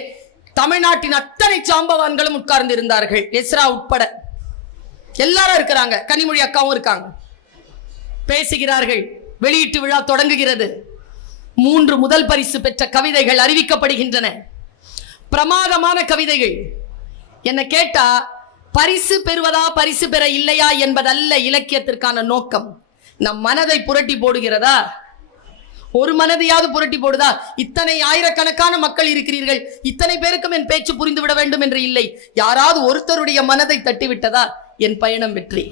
தமிழ்நாட்டின் அத்தனை சாம்பவான்களும் உட்கார்ந்து இருந்தார்கள், எஸ்ரா உட்பட எல்லாரும் இருக்கிறாங்க. கனிமொழி அக்காவும் இருக்காங்க. பேசுகிறார்கள். வெளியீட்டு விழா தொடங்குகிறது. 3 முதல் பரிசு பெற்ற கவிதைகள் அறிவிக்கப்படுகின்றன. பிரமாதமான கவிதைகள். என்ன கேட்டா, பரிசு பெறுவதா பரிசு பெற இல்லையா என்பதல்ல இலக்கியத்திற்கான நோக்கம். நம் மனதை புரட்டி போடுகிறதா? ஒரு மனதையாவது புரட்டி போடுதா? இத்தனை ஆயிரக்கணக்கான மக்கள் இருக்கிறீர்கள், இத்தனை பேருக்கும் என் பேச்சு புரிந்து விட வேண்டும் என்று இல்லை. யாராவது ஒருத்தருடைய மனதை தட்டிவிட்டதா? என் பயணம் வெற்றி.